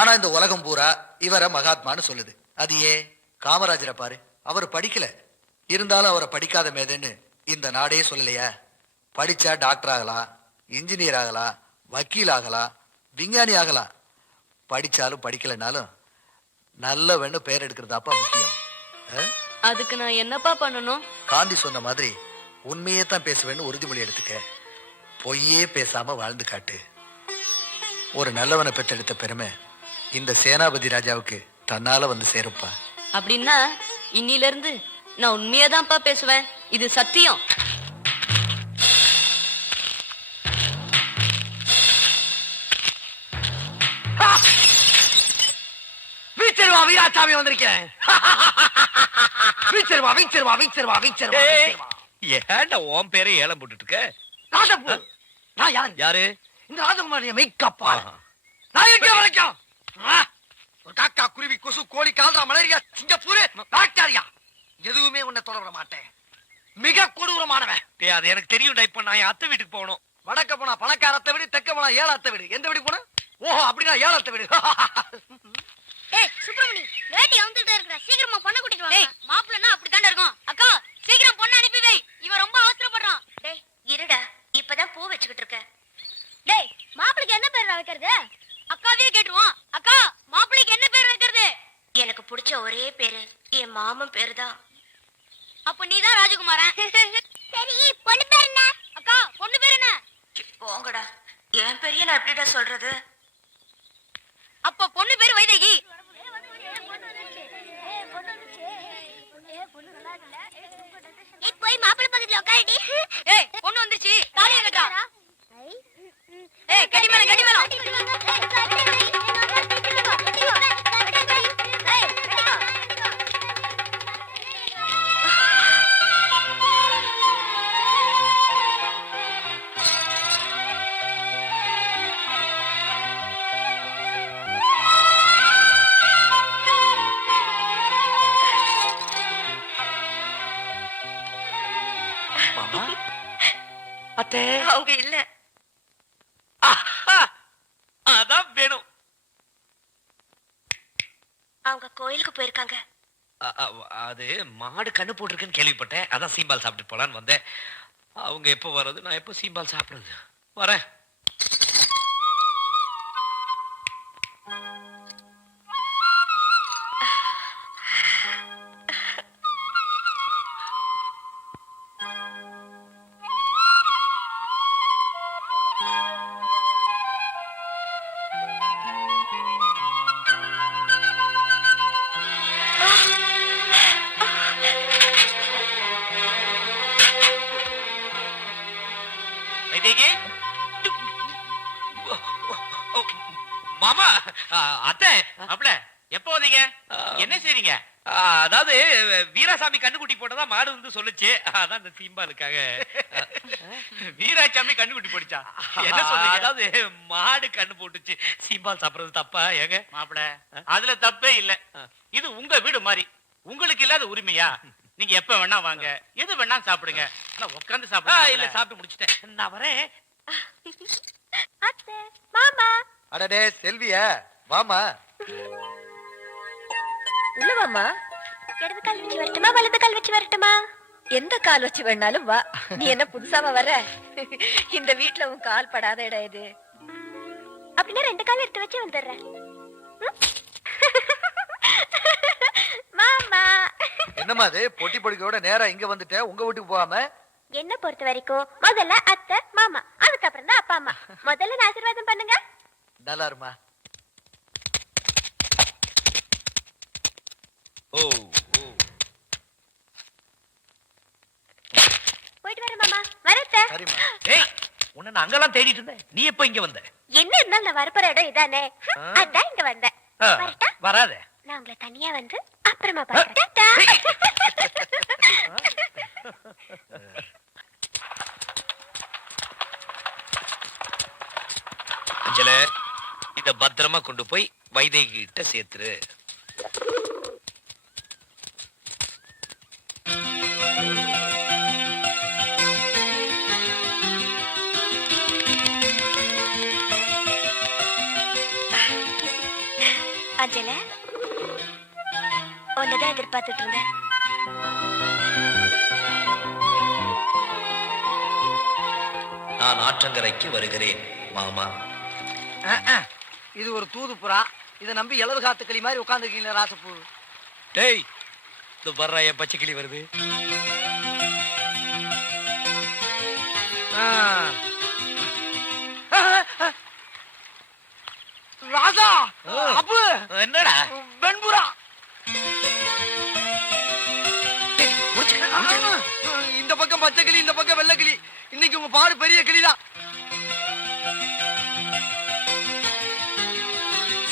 ஆனா இந்த உலகம் பூரா இவரை மகாத்மான்னு சொல்லுது. அது ஏன்? காமராஜரை பாரு, அவர் படிக்கல, இருந்தாலும் அவரை படிக்காத மேதைன்னு இந்த நாடே சொல்லலையா? படிச்சா டாக்டர் ஆகலாம், இன்ஜினியர் ஆகலாம், வக்கீல் ஆகலாம், விஞ்ஞானி ஆகலாம். படிச்சாலும் படிக்கலைனாலும் நல்லவன்னு பேர் எடுக்கிறதாப்பா முக்கியம். அதுக்கு நான் என்னப்பா பண்ணணும்? காந்தி சொன்ன மாதிரி உண்மையே தான் பேசுவேன்னு உறுதிமொழி எடுத்துக்க. பொய்யே பேசாம வாழ்ந்து காட்டு. ஒரு நல்லவனை பெற்றெடுத்த பெருமை இந்த சேனாபதி ராஜாவுக்கு தன்னால வந்து சேருப்பா. அப்படின்னா இன்னில இருந்து நான் உண்மையாதான்ப்பா பேசுவேன். இது சத்தியம். வீச்சர்வா வீராசாமி வந்திருக்கேன். வீச்சர்வா வீச்சர்வா வீச்சர்வா வீச்சர்வா. ஏன்டா உன் பேரை ஏலம் போட்டுட்டு இருக்க? ராஜப்பூ, நான் யாரு? யாரு? இந்த ராஜகுமாரிய மெய்க்கப்பா. நான் இருக்க வரைக்கும் ஒரு காக்கா, குருவி, கொசு, கோழி, கால்ரா, மலேரியா, சிங்கப்பூர், பாக்டீரியா எதுவுமே உன்னை தொடர மாட்டேன். மிக கொடூரமானவன். அது எனக்கு தெரியும். இப்ப நான் என் அத்தை வீட்டுக்கு போகணும். வடக்க போனா பணக்காரத்தை வீடு, தெக்க போனா ஏழாத்த வீடு. எந்த வீடு போனா? ஓஹோ, அப்படின்னா ஏழாத்த வீடு. டேய் சுப்பிரமணி, வேட்டி அவுந்துட்டே இருக்கற, சீக்கிரமா பொண்ணு கூட்டிட்டு வா. மாப்பிள்ளனா அப்படி தான்டா இருக்கும். அக்கா, சீக்கிரம் பொண்ணு அனுப்பி வை. இவன் ரொம்ப அவசரப்படுறான். டேய் இருடா, இப்பதான் பூ வெச்சிட்டு இருக்க. டேய், மாப்பிளைக்கு என்ன பேர் வைக்கிறது? அக்காவே கேட்டுருவான். அக்கா, மாப்பிளைக்கு என்ன பேர் வைக்கிறது? மாமன் பேரு தான். அப்ப நீதான் ராஜகுமாரன். சரி, பொண்ணு பேர் என்ன? அக்கா, பொண்ணு பேர் என்ன? போங்கடா, என் பெரிய நான் எப்படிடா சொல்றது? அப்ப பொண்ணு பேர் வைதேகி. போய் மாப்பிள்ளை பக்கத்துல உட்காருடி. ஏய், பொண்ணு வந்துருச்சு. தாலியை கட்டா. ஏய், கட்டி மேல, கட்டி மேல. அத்தை அவங்க இல்ல. அதான் வேணும். அவங்க கோயிலுக்கு போயிருக்காங்க. அது மாடு கண்ணு போட்டிருக்குன்னு கேள்விப்பட்டேன். அதான் சீம்பால் சாப்பிட்டு போலான்னு வந்தேன். அவங்க எப்போ வர்றது, நான் எப்போ சீம்பால் சாப்பிடுறது? வரேன். மாமா, அத்தை அப்பல எப்போ வந்தீங்க? என்ன செய்றீங்க? அதாவது வீராசாமி கண்ணுக்குட்டி போட்டதா மாடு வந்து சொல்லுச்சு. அதான் இந்த சீம்பாலுக்காக. வீராசாமி கண்ணுக்குட்டி போடுச்சா? என்ன சொல்றீங்க? அதாவது மாடு கண்ணு போட்டுச்சு. சீம்பால் சாப்பிடுறது தப்பா ஏங்க? மாப்பிள, அதுல தப்பே இல்ல. இது உங்க வீடு மாதிரி. உங்களுக்கு இல்லாத உரிமையா? நீங்க எப்ப வேணா வாங்க, எது வேணா சாப்பிடுங்க. நான் உட்கார்ந்து சாப்பிடுங்க. இல்ல, சாப்பிட்டு முடிச்சிட்டேன். நான் வரேன். அத்தை, மாமா. அடடே செல்விய, வாமா. உள்ள வாமா. இடது கால் வச்சு வரட்டுமா, வலது கால் வச்சு வரட்டுமா? எந்த கால் வச்சு வேணாலும் வா. நீ என்ன புதுசாவா வர? இந்த வீட்ல உன் கால் படாத இடம் இது. அப்படின்னா ரெண்டு கால் எடுத்து வச்சு வந்துடுறேன். மாமா. என்னம்மா அது பொட்டி பொடிக்கையோட நேரா இங்க வந்துட்ட, உங்க வீட்டுக்கு போகாம? என்ன பொறுத்த வரைக்கும் முதல்ல அத்தை, மாமா, அதுக்கப்புறம் தான் அப்பா அம்மா. முதல்ல நான் ஆசீர்வாதம் பண்ணுங்க. நல்லா இருமா. ஓ, போயிட்டு வரேன் மாமா. வரத்த. சரிம்மா. ஏய், உன்னை நான் அங்கெல்லாம் தேடிட்டு இருந்தேன். நீ எப்ப இங்க வந்த? என்ன இருந்தாலும் நான் வரப்போற இடம் இதானே. அதான் இங்க வந்தேன். வரட்டா? வராத. நான் உங்களை தனியா வந்து அப்புறமா பாக்குறேன். அஞ்சல, இத பத்திரமா கொண்டு போய் வைதேகி கிட்ட சேர்த்துரு. அஞ்சல, உன்னதான் எதிர்பார்த்துட்டு இருந்தேன். நான் ஆற்றங்கரைக்கு வருகிறேன் மாமா. இது ஒரு தூது புறா. இதை நம்பி எழுது காத்து கிளி மாதிரி உட்காந்துருக்கீங்களா ராசப்பூ? டேய், இந்த வர்ற என் பச்சை கிளி வருது. ராசா, அப்பு, என்னடா வெண்புறா. இந்த பக்கம் பச்சை கிளி, இந்த பக்கம் வெள்ளை கிளி. இன்னைக்கு உங்க பாடு பெரிய கிளிதான்.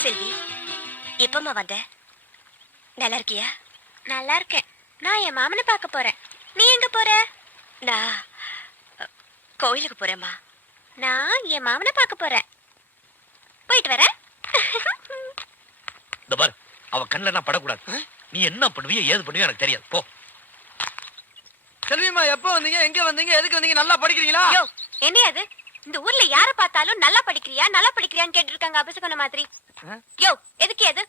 செல்வி, எப்பமா வந்த? நல்லா இருக்கியா? நல்லா இருக்கேன். நான் என் மாமனை பார்க்க போறேன். நீ எங்க போற? நான் கோயிலுக்கு போறேம்மா. நான் என் மாமனை பார்க்க போறேன். போயிட்டு வரேன். இந்த பார், அவ கண்ணுல நான் படக்கூடாது. நீ என்ன பண்ணுவியோ ஏது பண்ணுவியோ எனக்கு தெரியாது. போ. செல்விமா, எப்ப வந்தீங்க, எங்க வந்தீங்க, எதுக்கு வந்தீங்க? நல்லா படிக்கிறீங்களா? யோ, என்ன அது? இந்த ஊர்ல யார பார்த்தாலும் நல்லா படிக்கிறியா நல்லா படிக்கிறியான்னு கேட்டு இருக்காங்க. அபசகுண மாதிரி. யோ, எதுக்கு அது?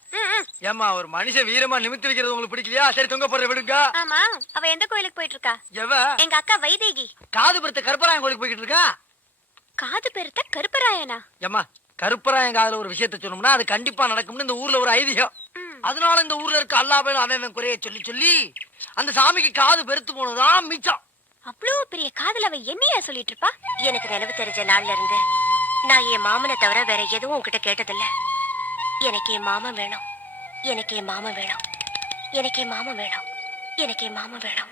ஏமா, ஒரு மனுஷன் வீரமா நிமித்தி வைக்கிறது உங்களுக்கு பிடிக்கலையா? சரி, தொங்க போடுற விடுங்க. ஆமா, அவ எந்த கோயிலுக்கு போயிட்டு இருக்கா? எவ? எங்க அக்கா வைதேகி. காது பெருத்த கருப்பராயன் கோயிலுக்கு போய்கிட்டு இருக்கா. காது பெருத்த கருப்பராயனா? ஏமா, கருப்பராயன் காதுல ஒரு விஷயத்த சொன்னோம்னா அது கண்டிப்பா நடக்கும்னு இந்த ஊர்ல ஒரு ஐதீகம். அதனால இந்த ஊர்ல இருக்க அல்லா பேரும் அவன் குறைய சொல்லி சொல்லி அந்த சாமிக்கு காது பெருத்து போனதுதான் மிச்சம். அவ்வளவு பெரிய காதல் அவ என்னையா சொல்லிட்டு இருப்பா? எனக்கு நினைவு தெரிஞ்ச நாள்ல இருந்து நான் என் மாமனை தவிர வேற எதுவும் உன்கிட்ட கேட்டதில்ல. எனக்கு என் மாமன் வேணும், எனக்கு என் மாமன் வேணும், எனக்கு என் மாமன் வேணும், எனக்கு என் மாமன் வேணும்.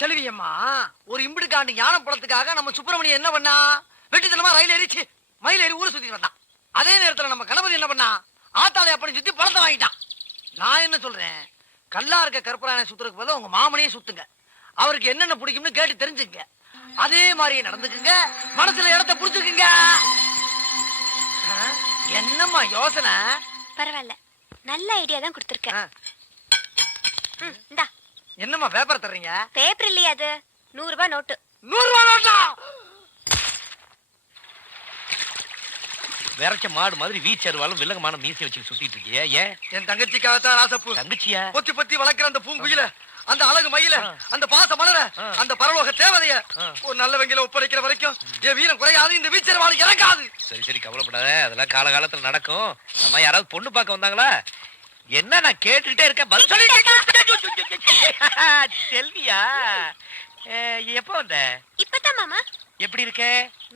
செல்வியம்மா, ஒரு இம்பிடுக்காண்டு ஞான படத்துக்காக நம்ம சுப்பிரமணியம் என்ன பண்ணா? வெட்டித்தனமா ரயில் ஏறிச்சு மயில் ஏறி ஊரை சுத்தி வந்தான். அதே நேரத்துல நம்ம கணபதி என்ன பண்ணா? ஆத்தாளை அப்படி சுத்தி பழத்தை வாங்கிட்டான். நான் என்ன சொல்றேன், கல்லா இருக்க கற்பராயனை சுத்துறதுக்கு பதிலா உங்க மாமனையே சுத்துங்க. அவருக்கு என்னென்ன பிடிக்கும்னு கேட்டு தெரிஞ்சுங்க. அதே மாதிரியே நடந்துக்குங்க, மனசுல இடத்தை புடிச்சுக்குங்க. என்னம்மா யோசனை? பரவாயில்ல, நல்ல ஐடியா தான் கொடுத்திருக்கேன். இந்தா. என்னம்மா பேப்பர் தர்றீங்க? பேப்பர் இல்லையா அது? 100 ரூபாய் நோட்டு. 100 ரூபாய் நோட்டா? விரைச்ச மாடு மாதிரி வீச்சருவாலும் வில்லங்கமான மீசை வச்சு சுத்திட்டு இருக்கிய ஏன்? என் தங்கச்சிக்காகத்தான் ராசப்பு. தங்கச்சியா? பொத்தி பொத்தி வளர்க்கிற அந்த பூங்குயில, அந்த அழகு மயில, அந்த பாச மலர, அந்த பரலோக தேவதைய ஒரு நல்ல வெங்கில ஒப்படைக்கிற வரைக்கும் என் வீரம் குறையாது, இந்த வீச்சருவாளு இறக்காது. சரி சரி, கவலைப்படாத, அதெல்லாம் காலகாலத்துல நடக்கும். அம்மா யாராவது பொண்ணு பார்க்க வந்தாங்களா? என்ன நான் கேட்டுக்கிட்டே இருக்கேன், பதில் சொல்லி. செல்வியா, எப்ப வந்த? இப்பதான் மாமா. எப்படி இருக்க?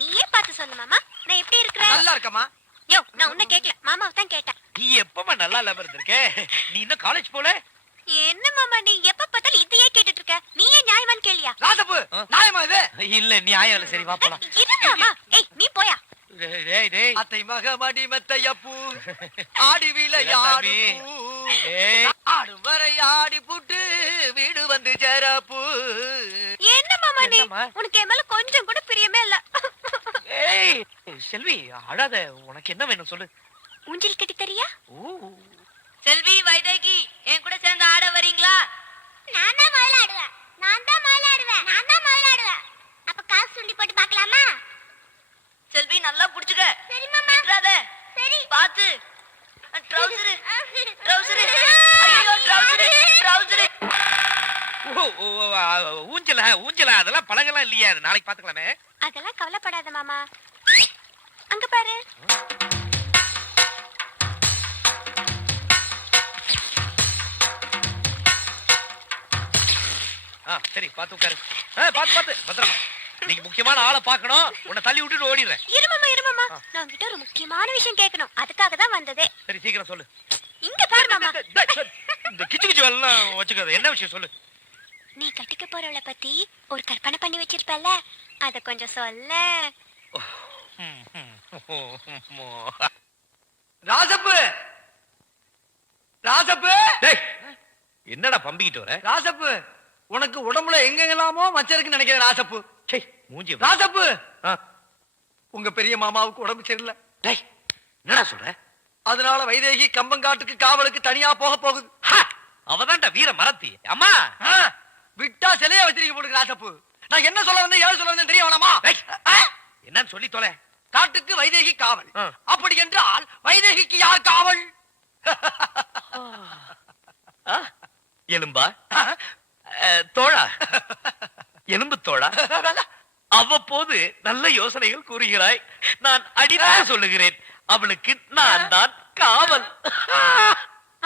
நீயே பார்த்து சொல்லு மாமா, நான் எப்படி இருக்கிறேன்? நல்லா இருக்கமா. யோ, நான் உன்ன கேக்கல, மாமாவை தான் கேட்டேன். நீ எப்பமா நல்லா இல்லாம இருந்திருக்க? நீ இன்னும் காலேஜ் போல? என்ன மாமா நீ எப்ப பார்த்தாலும் இதையே கேட்டுட்டு இருக்க? நீயே நியாயமான்னு கேளியா? ராசப்பு, நியாயமா இது? இல்ல நியாயம் இல்ல. சரி வா போலாம். இரு மாமா. ஏய் நீ போயா. அத்தை மக மடி மெத்தையப்பூ ஆடி விளையாடு ஆடும் வரை ஆடி புட்டு வீடு வந்து சேரப்பூ. என்ன மாமா நீ? உனக்கு என் மேல கொஞ்சம் கூட பிரியமே இல்ல. ஏய் செல்வி, அழாத. உனக்கு என்ன வேணும் சொல்லு. ஊஞ்சல் கட்டி தரியா? செல்வி, வைதேகி, என் கூட சேர்ந்து ஆட வரீங்களா? நான் தான் முதல்ல ஆடுவேன். நான் தான் முதல்ல ஆடுவேன். நான் தான் முதல்ல ஆடுவேன். அப்ப காசு சுண்டி போட்டு பார்க்கலாமா? செல்வி, நல்லா புடிச்சுக்க. சரி மாமா. விட்டுறாத. சரி. பாத்து. ட்ரவுசர். ட்ரவுசர். ஐயோ ட்ரவுசர். ட்ரவுசர். ஊஞ்சல ஊஞ்சல அதெல்லாம் பழகலாம் இல்லையா? அது நாளைக்கு பாத்துக்கலாமே. அதெல்லாம் கவலைப்படாத மாமா. அங்க பாரு. சரி, பாத்து உட்காரு. பாத்து பாத்து பத்திரமா. நீங்க முக்கியமான ஆளை பாக்கணும். உன்னை தள்ளி விட்டுட்டு ஓடிடுறேன். இருமாமா, நான் உன்கிட்ட ஒரு முக்கியமான விஷயம் கேட்கணும். அதுக்காக தான் வந்ததே. சரி, சீக்கிரம் சொல்லு. இங்க பாரு மாமா. இந்த கிச்சு கிச்சு எல்லாம் வச்சுக்காத. என்ன விஷயம் சொல்லு. நீ கட்டிக்க போறவளை பத்தி ஒரு கற்பனை பண்ணி வச்சிருப்பல, அத கொஞ்சம் சொல்ல. ராசப்பு, ராசப்பு. என்னடா பம்பிக்கிட்டு வர? ராசப்பு, உனக்கு உடம்புல எங்கெல்லாமோ மச்சம் இருக்குன்னு நினைக்கிறேன். ராசப்பு, மூஞ்சி. ராசப்பு, உங்க பெரிய மாமாவுக்கு உடம்பு சரியில்லை. என்னடா சொல்ற? அதனால வைதேகி கம்பங்காட்டுக்கு காவலுக்கு தனியா போக போகுது. அவதான்டா வீர மரத்தி. அம்மா விட்டா சிலையா வச்சிருக்க போடுங்க. ராசப்பு, நான் என்ன சொல்ல வந்தேன், ஏழு சொல்ல வந்தேன் தெரிய வேணாமா? என்னன்னு சொல்லி தொலை. காட்டுக்கு வைதேகி காவல். அப்படி என்றால் வைதேகிக்கு யார் காவல்? எலும்பா? தோழா, எலும்பு தோழா. அவ்வப்போது நல்ல யோசனைகள் கூறுகிறாய். நான் அடித்து சொல்லுகிறேன், அவளுக்கு நான் தான் காவல்.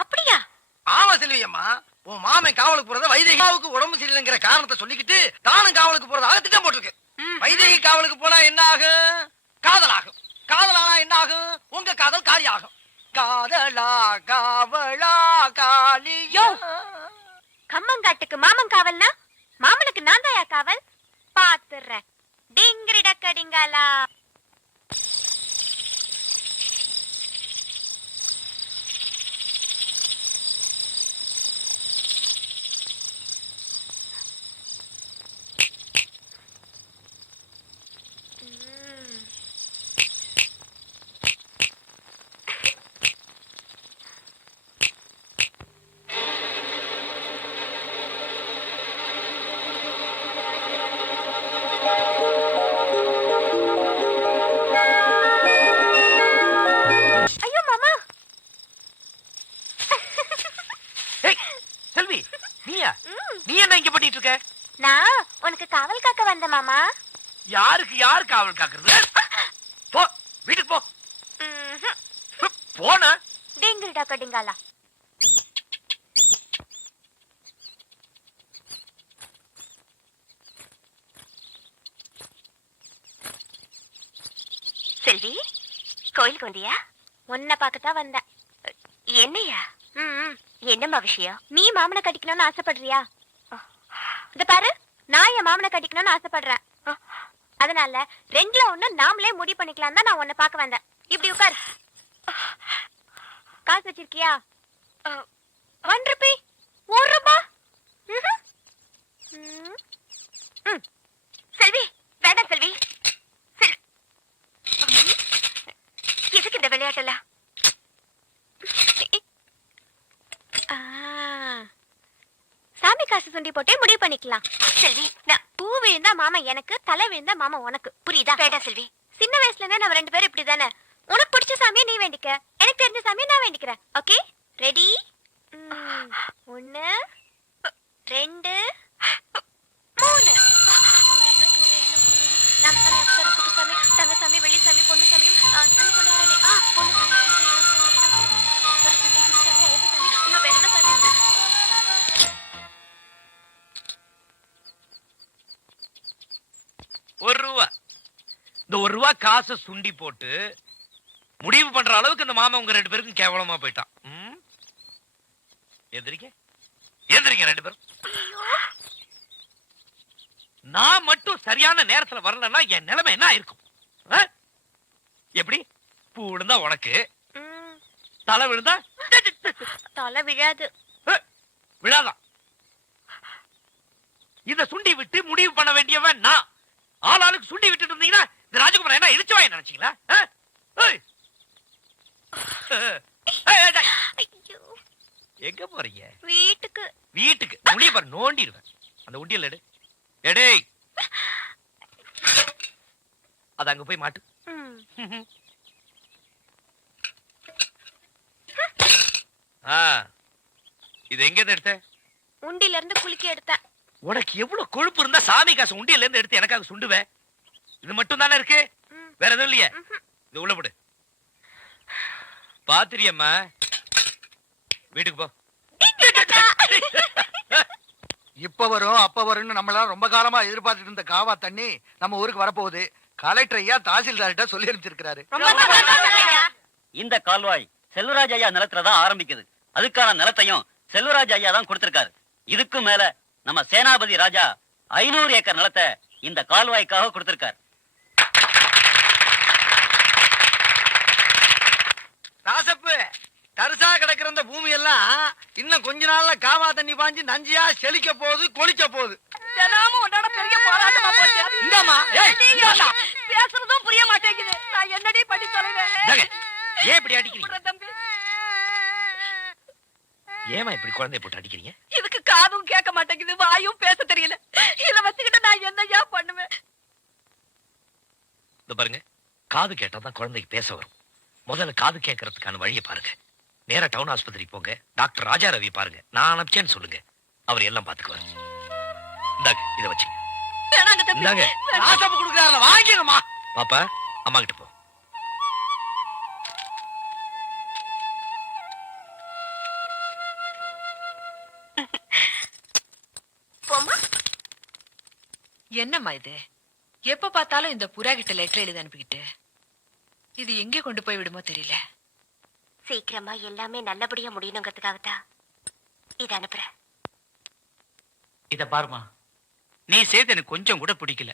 அப்படியா? ஆமா செல்வியம்மா, உன் மாமன் காவலுக்கு போறத வைதேகிக்கு உடம்பு சரியில்லைங்கிற காரணத்தை சொல்லிக்கிட்டு தானும் காவலுக்கு போறதாக திட்டம் போட்டிருக்கு. வைதேகி காவலுக்கு போனா என்ன ஆகும்? காதலாகும். காதலானா என்ன ஆகும்? உங்க காதல் காலியாகும். காதலா காவலா காலியோ. கம்மங்காட்டுக்கு மாமன் காவல்னா மாமனுக்கு நான் தாயா காவல்? பாத்துறேன். டிங்கிரி டக்கடிங்காலா. நீ என்ன இங்க பண்ணிட்டு இருக்க? நான் உனக்கு காவல் காக்க வந்த மாமா. யாருக்கு யார் காவல் காக்குறது? போ வீட்டுக்கு போ. போனா டிங்கிரிடா கடிங்காலா. செல்வி, கோயிலுக்கு வந்தியா? உன்னை பார்க்கத்தான் வந்தேன். என்னையா? என்னம்மா விஷயம்? நீ மாமனை கட்டிக்கணும்னு ஆசைப்படுறியா? இந்த பாரு, நான் என் மாமனை கட்டிக்கணும்னு ஆசைப்படுறேன். அதனால ரெண்டுல ஒண்ணு நாமளே முடிவு பண்ணிக்கலாம் தான் நான் உன்னை பார்க்க வந்தேன். இப்படி உட்கார். காசு வச்சிருக்கியா? 1 ரூபி. 1 ரூபா. செல்வி, வேண்டாம் செல்வி. எதுக்கு இந்த விளையாட்டெல்லாம்? சாமி காசு சுண்டி போட்டே முடிவு பண்ணிக்கலாம். செல்வி, நான் பூ விழுந்தா மாமா எனக்கு, தலை விழுந்தா மாமா உனக்கு. புரியுதா? வேண்டாம் செல்வி. சின்ன வயசுல இருந்தே நம்ம 2 பேரும் இப்படிதானே. உனக்கு பிடிச்ச சாமியை நீ வேண்டிக்க, எனக்கு தெரிஞ்ச சாமியை நான் வேண்டிக்கிறேன். Okay, ready? 1 2 3. ராமசாமி, அப்சரா, குப்புசாமி, தங்கசாமி, வெள்ளிசாமி, பொன்னுசாமி, சாமி கொண்டு வரேனே. பொன்னுசாமி, குருசாமி, ஐயப்பசாமி, இன்னும் வேற என்ன சாமி இருக்கு? ₹1. இந்த ₹1 காசை சுண்டி போட்டு முடிவு பண்ற அளவுக்கு இந்த மாமா உங்க 2 பேருக்கும் கேவலமா போயிட்டான். எந்திரிக்க எந்திரிக்க 2 பேரும். நான் மட்டும் சரியான நேரத்துல வரலன்னா என் நிலைமை என்ன இருக்கும்? எப்படி? பூ விழுந்தா உனக்கு, தலை விழுந்தா தலை விழாது. விழாதான். இத சுண்டி விட்டு முடிவு பண்ண வேண்டியவன் நான். ஆளாளுக்கு சுண்டி விட்டுட்டு இருந்தீங்கன்னா இந்த ராஜகுமார் என்ன இடிச்சு வாங்க நினைச்சீங்களா? எங்க போறீங்க? வீட்டுக்கு. வீட்டுக்கு முடிய பாரு, நோண்டிடுவேன். அந்த உண்டியல் எடு. எடே, அது அங்க போய் மாட்டு. இது எங்க எடுத்த? உண்டியில இருந்து குலுக்கி எடுத்தேன். உனக்கு எவ்வளவு கொழுப்பு இருந்தா சாமி காசு உண்டியல்ல இருந்து எடுத்து எனக்காக சுண்டுவேன்? இது மட்டும் தானே இருக்கு, வேற எதுவும் இல்லையே? இது உள்ள போடு. பாத்திரியம்மா, வீட்டுக்கு போ. இப்ப வரும் அப்ப வரும்னு நம்மளால ரொம்ப காலமா எதிர்பார்த்துட்டு இருந்த காவா தண்ணி நம்ம ஊருக்கு வரப்போகுது. கலெக்டர் ஐயா தாசில்தார்கிட்ட சொல்லி அனுப்பிச்சிருக்காரு. இந்த கால்வாய் செல்வராஜ் ஐயா நிலத்துலதான் ஆரம்பிக்குது. அதுக்கான நிலத்தையும் செல்வராஜ் ஐயா தான் கொடுத்திருக்காரு. இதுக்கு மேல நம்ம சேனாபதி ராஜா 500 ஏக்கர் நிலத்தை இந்த கால்வாய்க்காக கொடுத்திருக்காரு. ராசப்பு, தரிசா கிடக்கிற இந்த பூமி எல்லாம் இன்னும் கொஞ்ச நாள்ல காவா தண்ணி பாஞ்சு நஞ்சியா செழிக்க போகுது, கொளிக்க போகுது. பெரிய போராட்டமா போச்சு. இந்தாமா, பேசுறதும் புரிய மாட்டேங்குது. நான் என்னடி பண்ணி தொலைவேன்? ஏன் இப்படி அடிக்கிறீங்க? ஏமா இப்படி குழந்தைய போட்டு அடிக்கிறீங்க? இதுக்கு காதும் கேட்க மாட்டேங்குது, வாயும் பேச தெரியல. இத வச்சுக்கிட்டு நான் என்னையா பண்ணுவேன்? இந்த பாருங்க, காது கேட்டாதான் குழந்தைக்கு பேச வரும். முதல்ல காது கேட்கறதுக்கான வழியை பாருங்க. நேரா டவுன் ஆஸ்பத்திரி போங்க, டாக்டர் ராஜா ரவி பாருங்க. நான் அனுப்பிச்சேன்னு சொல்லுங்க, அவர் எல்லாம் பாத்துக்குவார். இந்தாங்க, இதை வச்சுங்க. இந்தாங்க, ராசப்பு கொடுக்குறாருல, வாங்கிடுமா. பாப்பா, அம்மா கிட்ட போ. என்னம்மா இது? எப்ப பார்த்தாலும் இந்த புறா கிட்ட லெட்டர் எழுதி அனுப்பிக்கிட்டு இது எங்கே கொண்டு போய் விடுமோ தெரியல. சீக்கிரமா எல்லாமே நல்லபடியா முடியணுங்கிறதுக்காகத்தான் இதை அனுப்புறேன். இத பாருமா, நீ செய்து எனக்கு கொஞ்சம் கூட பிடிக்கல.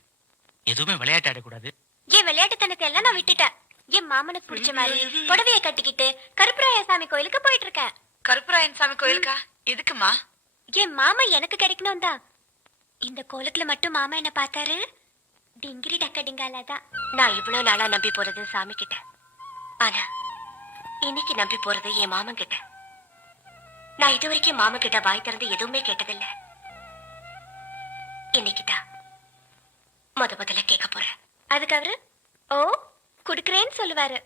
எதுவுமே விளையாட்டு ஆடக்கூடாது. என் விளையாட்டுத்தனத்தை எல்லாம் நான் விட்டுட்டேன். என் மாமனுக்கு பிடிச்ச மாதிரி புடவைய கட்டிக்கிட்டு கருப்பராய சாமி கோயிலுக்கு போயிட்டு இருக்கேன். கருப்பராயன் சாமி கோயிலுக்கா? எதுக்குமா? என் மாமா எனக்கு கிடைக்கணும் தான். இந்த கோலத்துல மட்டும் மாமா என்ன பார்த்தாரு, டிங்கிரி டக்கடிங்காலதான். நான் இவ்வளவு நாளா நம்பி போறது சாமி கிட்ட, ஆனா இன்னைக்கு நம்பி போறது என் மாமன் கிட்ட. நான் இது வரைக்கும் மாமா கிட்ட வாய் திறந்து எதுவுமே கேட்டதில்ல. இன்னைக்குதான் முதல்ல கேட்க போறேன். அதுக்கு அவரு ஓ குடுக்கறேன்னு சொல்லுவாரு.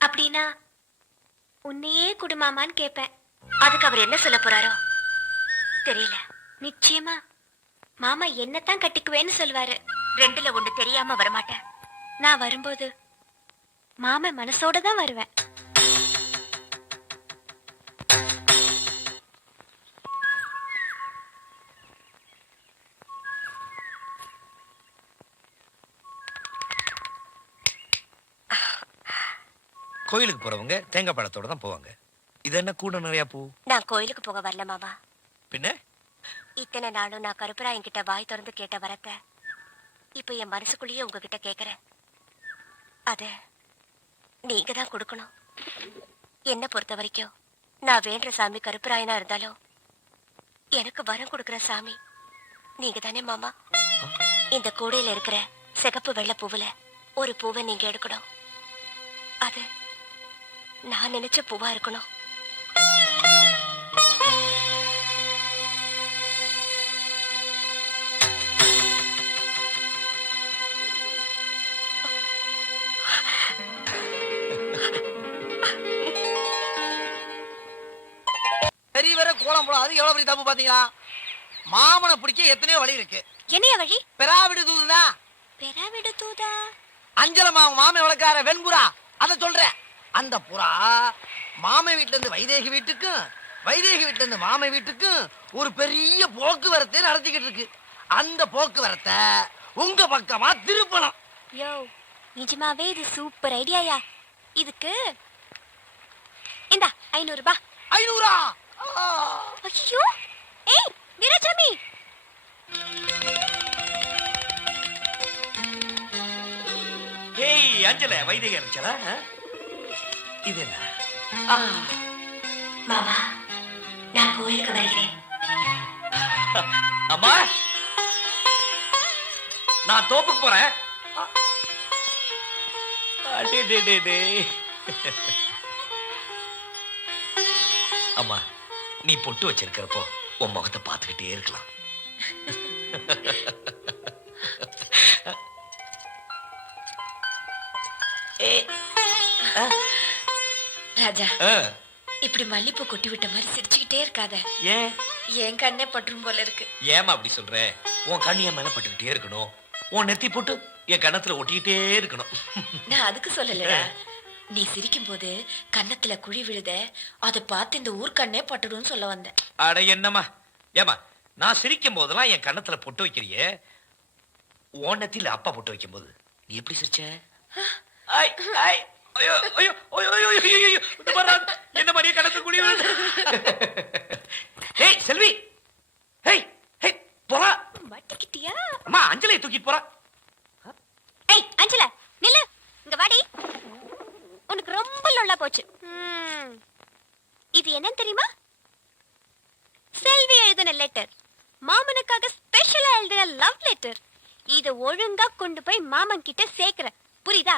அப்படின்னா உன்னையே குடுமாமான்னு கேட்பேன். அதுக்கு அவர் என்ன சொல்ல போறாரோ தெரியல. நிச்சயமா மாமா என்னத்தான் கட்டிக்குவேன்னு சொல்லுவாரு. ரெண்டுல ஒண்ணு தெரியாம வரமாட்டேன். நான் வரும்போது மாமா மனசோட தான் வருவேன். கோயிலுக்கு போறவங்க தேங்காய் பழத்தோட தான் போவாங்க. இது என்ன கூட நிறைய பூ? நான் கோயிலுக்கு போக வரல மாமா. பின்ன இத்தனை நாளும் நான் கருப்பராயன் கிட்ட வாய் திறந்து கேட்ட வரத்த இப்ப என் மனசுக்குள்ளேயே உங்ககிட்ட கேக்குறேன். அத நீங்க தான் கொடுக்கணும். என்ன பொறுத்த வரைக்கும் நான் வேண்ட சாமி கருப்பராயனா இருந்தாலும் எனக்கு வரம் கொடுக்கிற சாமி நீங்க தானே மாமா. இந்த கூடையில இருக்கிற சிகப்பு வெள்ளை பூவுல ஒரு பூவை நீங்க எடுக்கணும். அது நான் நினைச்ச பூவா இருக்கணும். பெரியவர கோலம் போல அது எவ்வளவு பெரிய தப்பு பாத்தீங்களா? மாமனை பிடிக்க எத்தனையோ வழி இருக்கு. என்னைய வழி? பெறாவிடு தூதுதான். பெறாவிடு தூதா? அஞ்சலமா மாமன் வளர்க்கார வெண்புறா அத சொல்றேன். அந்த புறா மாமை வீட்டுல இருந்து வைதேகி வீட்டுக்கும் வைதேகி வீட்டுல இருந்து மாமை வீட்டுக்கும் ஒரு பெரிய போக்குவரத்தை நடத்திக்கிட்டு இருக்கு. அந்த போக்குவரத்தை உங்க பக்கமா திருப்பணும். யோ, நிஜமாவே இது சூப்பர் ஐடியாயா. இதுக்கு இந்த 500 ரூபாய். 500? ஐயோ, ஏய் வீராசாமி, ஏய் அஞ்சல வைத்திய அஞ்சல, இது என்ன? மாமா, நான் கோயிலுக்கு வருகிறேன். அம்மா, நான் தோப்புக்கு போறேன். அம்மா, நீ பொட்டு வச்சிருக்கிறப்போ உன் முகத்தை பார்த்துக்கிட்டே இருக்கலாம். ராஜா, இப்படி மல்லிப்பூ கொட்டி விட்ட மாதிரி சிரிச்சுக்கிட்டே இருக்காத. ஏன்? என் கண்ணே பற்றும் போல இருக்கு. ஏமா அப்படி சொல்ற? உன் கண்ணு என் மேல பட்டுக்கிட்டே இருக்கணும். உன் நெத்தி போட்டு என் கண்ணத்துல ஒட்டிக்கிட்டே இருக்கணும். நான் அதுக்கு சொல்லலடா. நீ சிரிக்கும் போது கன்னத்துல குழி விழுத அதை பார்த்து இந்த ஊர் கண்ணே பட்டுடும் சொல்ல வந்தேன். அட என்னம்மா, ஏமா நான் சிரிக்கும் போதெல்லாம் என் கண்ணத்துல பொட்டு வைக்கிறியே, உன் நெத்தியில அப்பா பொட்டு வைக்கும் போது நீ எப்படி சிரிச்ச? என்ன மாதிரியே கணக்கு குடி. ஏய் செல்வி, ஏய் ஏய் போறா மாட்டிக்கிட்டியா? அம்மா, அஞ்சலியை தூக்கிட்டு போறா. ஏய் அஞ்சல, நில்லு, இங்க வாடி. உனக்கு ரொம்ப லொல்லா போச்சு. இது என்னன்னு தெரியுமா? செல்வி எழுதின லெட்டர். மாமனுக்காக ஸ்பெஷலா எழுதின லவ் லெட்டர். இத ஒழுங்கா கொண்டு போய் மாமன் கிட்ட சேர்க்கிற. புரியுதா?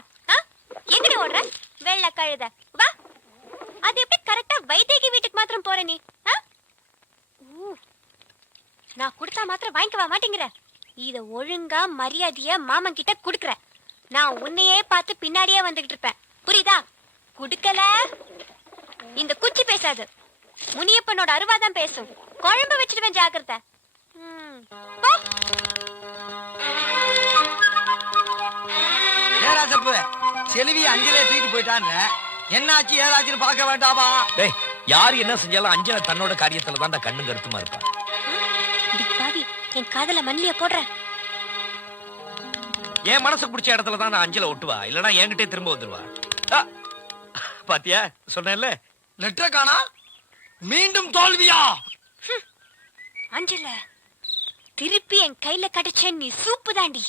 எங்கடி ஓடுற வெள்ள கழுத? வா. அது எப்படி கரெக்டா வைதேகி வீட்டுக்கு மாத்திரம் போற நீ? நான் கொடுத்தா மாத்திரம் வாங்கிக்க மாட்டேங்கிற. இத ஒழுங்கா மரியாதையா மாமன் கிட்ட குடுக்கற. நான் உன்னையே பார்த்து பின்னாடியே வந்துகிட்டு இருப்பேன். புரியுதா? குடுக்கல இந்த குச்சி பேசாது, முனியப்பனோட அருவாதான் பேசும். குழம்பு வச்சிடுவேன், ஜாக்கிரதை. ஏராசப்பு செல்வி அஞ்சலே தூக்கிட்டு போயிட்டான்னு என்னாச்சு ஏதாச்சுன்னு பார்க்க வேண்டாமா? டேய், யாரு என்ன செஞ்சாலும் அஞ்சல தன்னோட காரியத்துல தான் கண்ணு கருத்துமா இருப்பா. பாவி, என் காதல மண்ணிய போடுற. என் மனசுக்கு பிடிச்ச இடத்துல தான் நான் அஞ்சல ஒட்டுவா, இல்லனா என்கிட்டே திரும்ப வந்துருவா. பாத்தியா, சொன்னேன்ல. லெட்டர் காணா, மீண்டும் தோல்வியா? அஞ்சல, திருப்பி என் கையில கிடைச்ச நீ சூப்பு தாண்டி.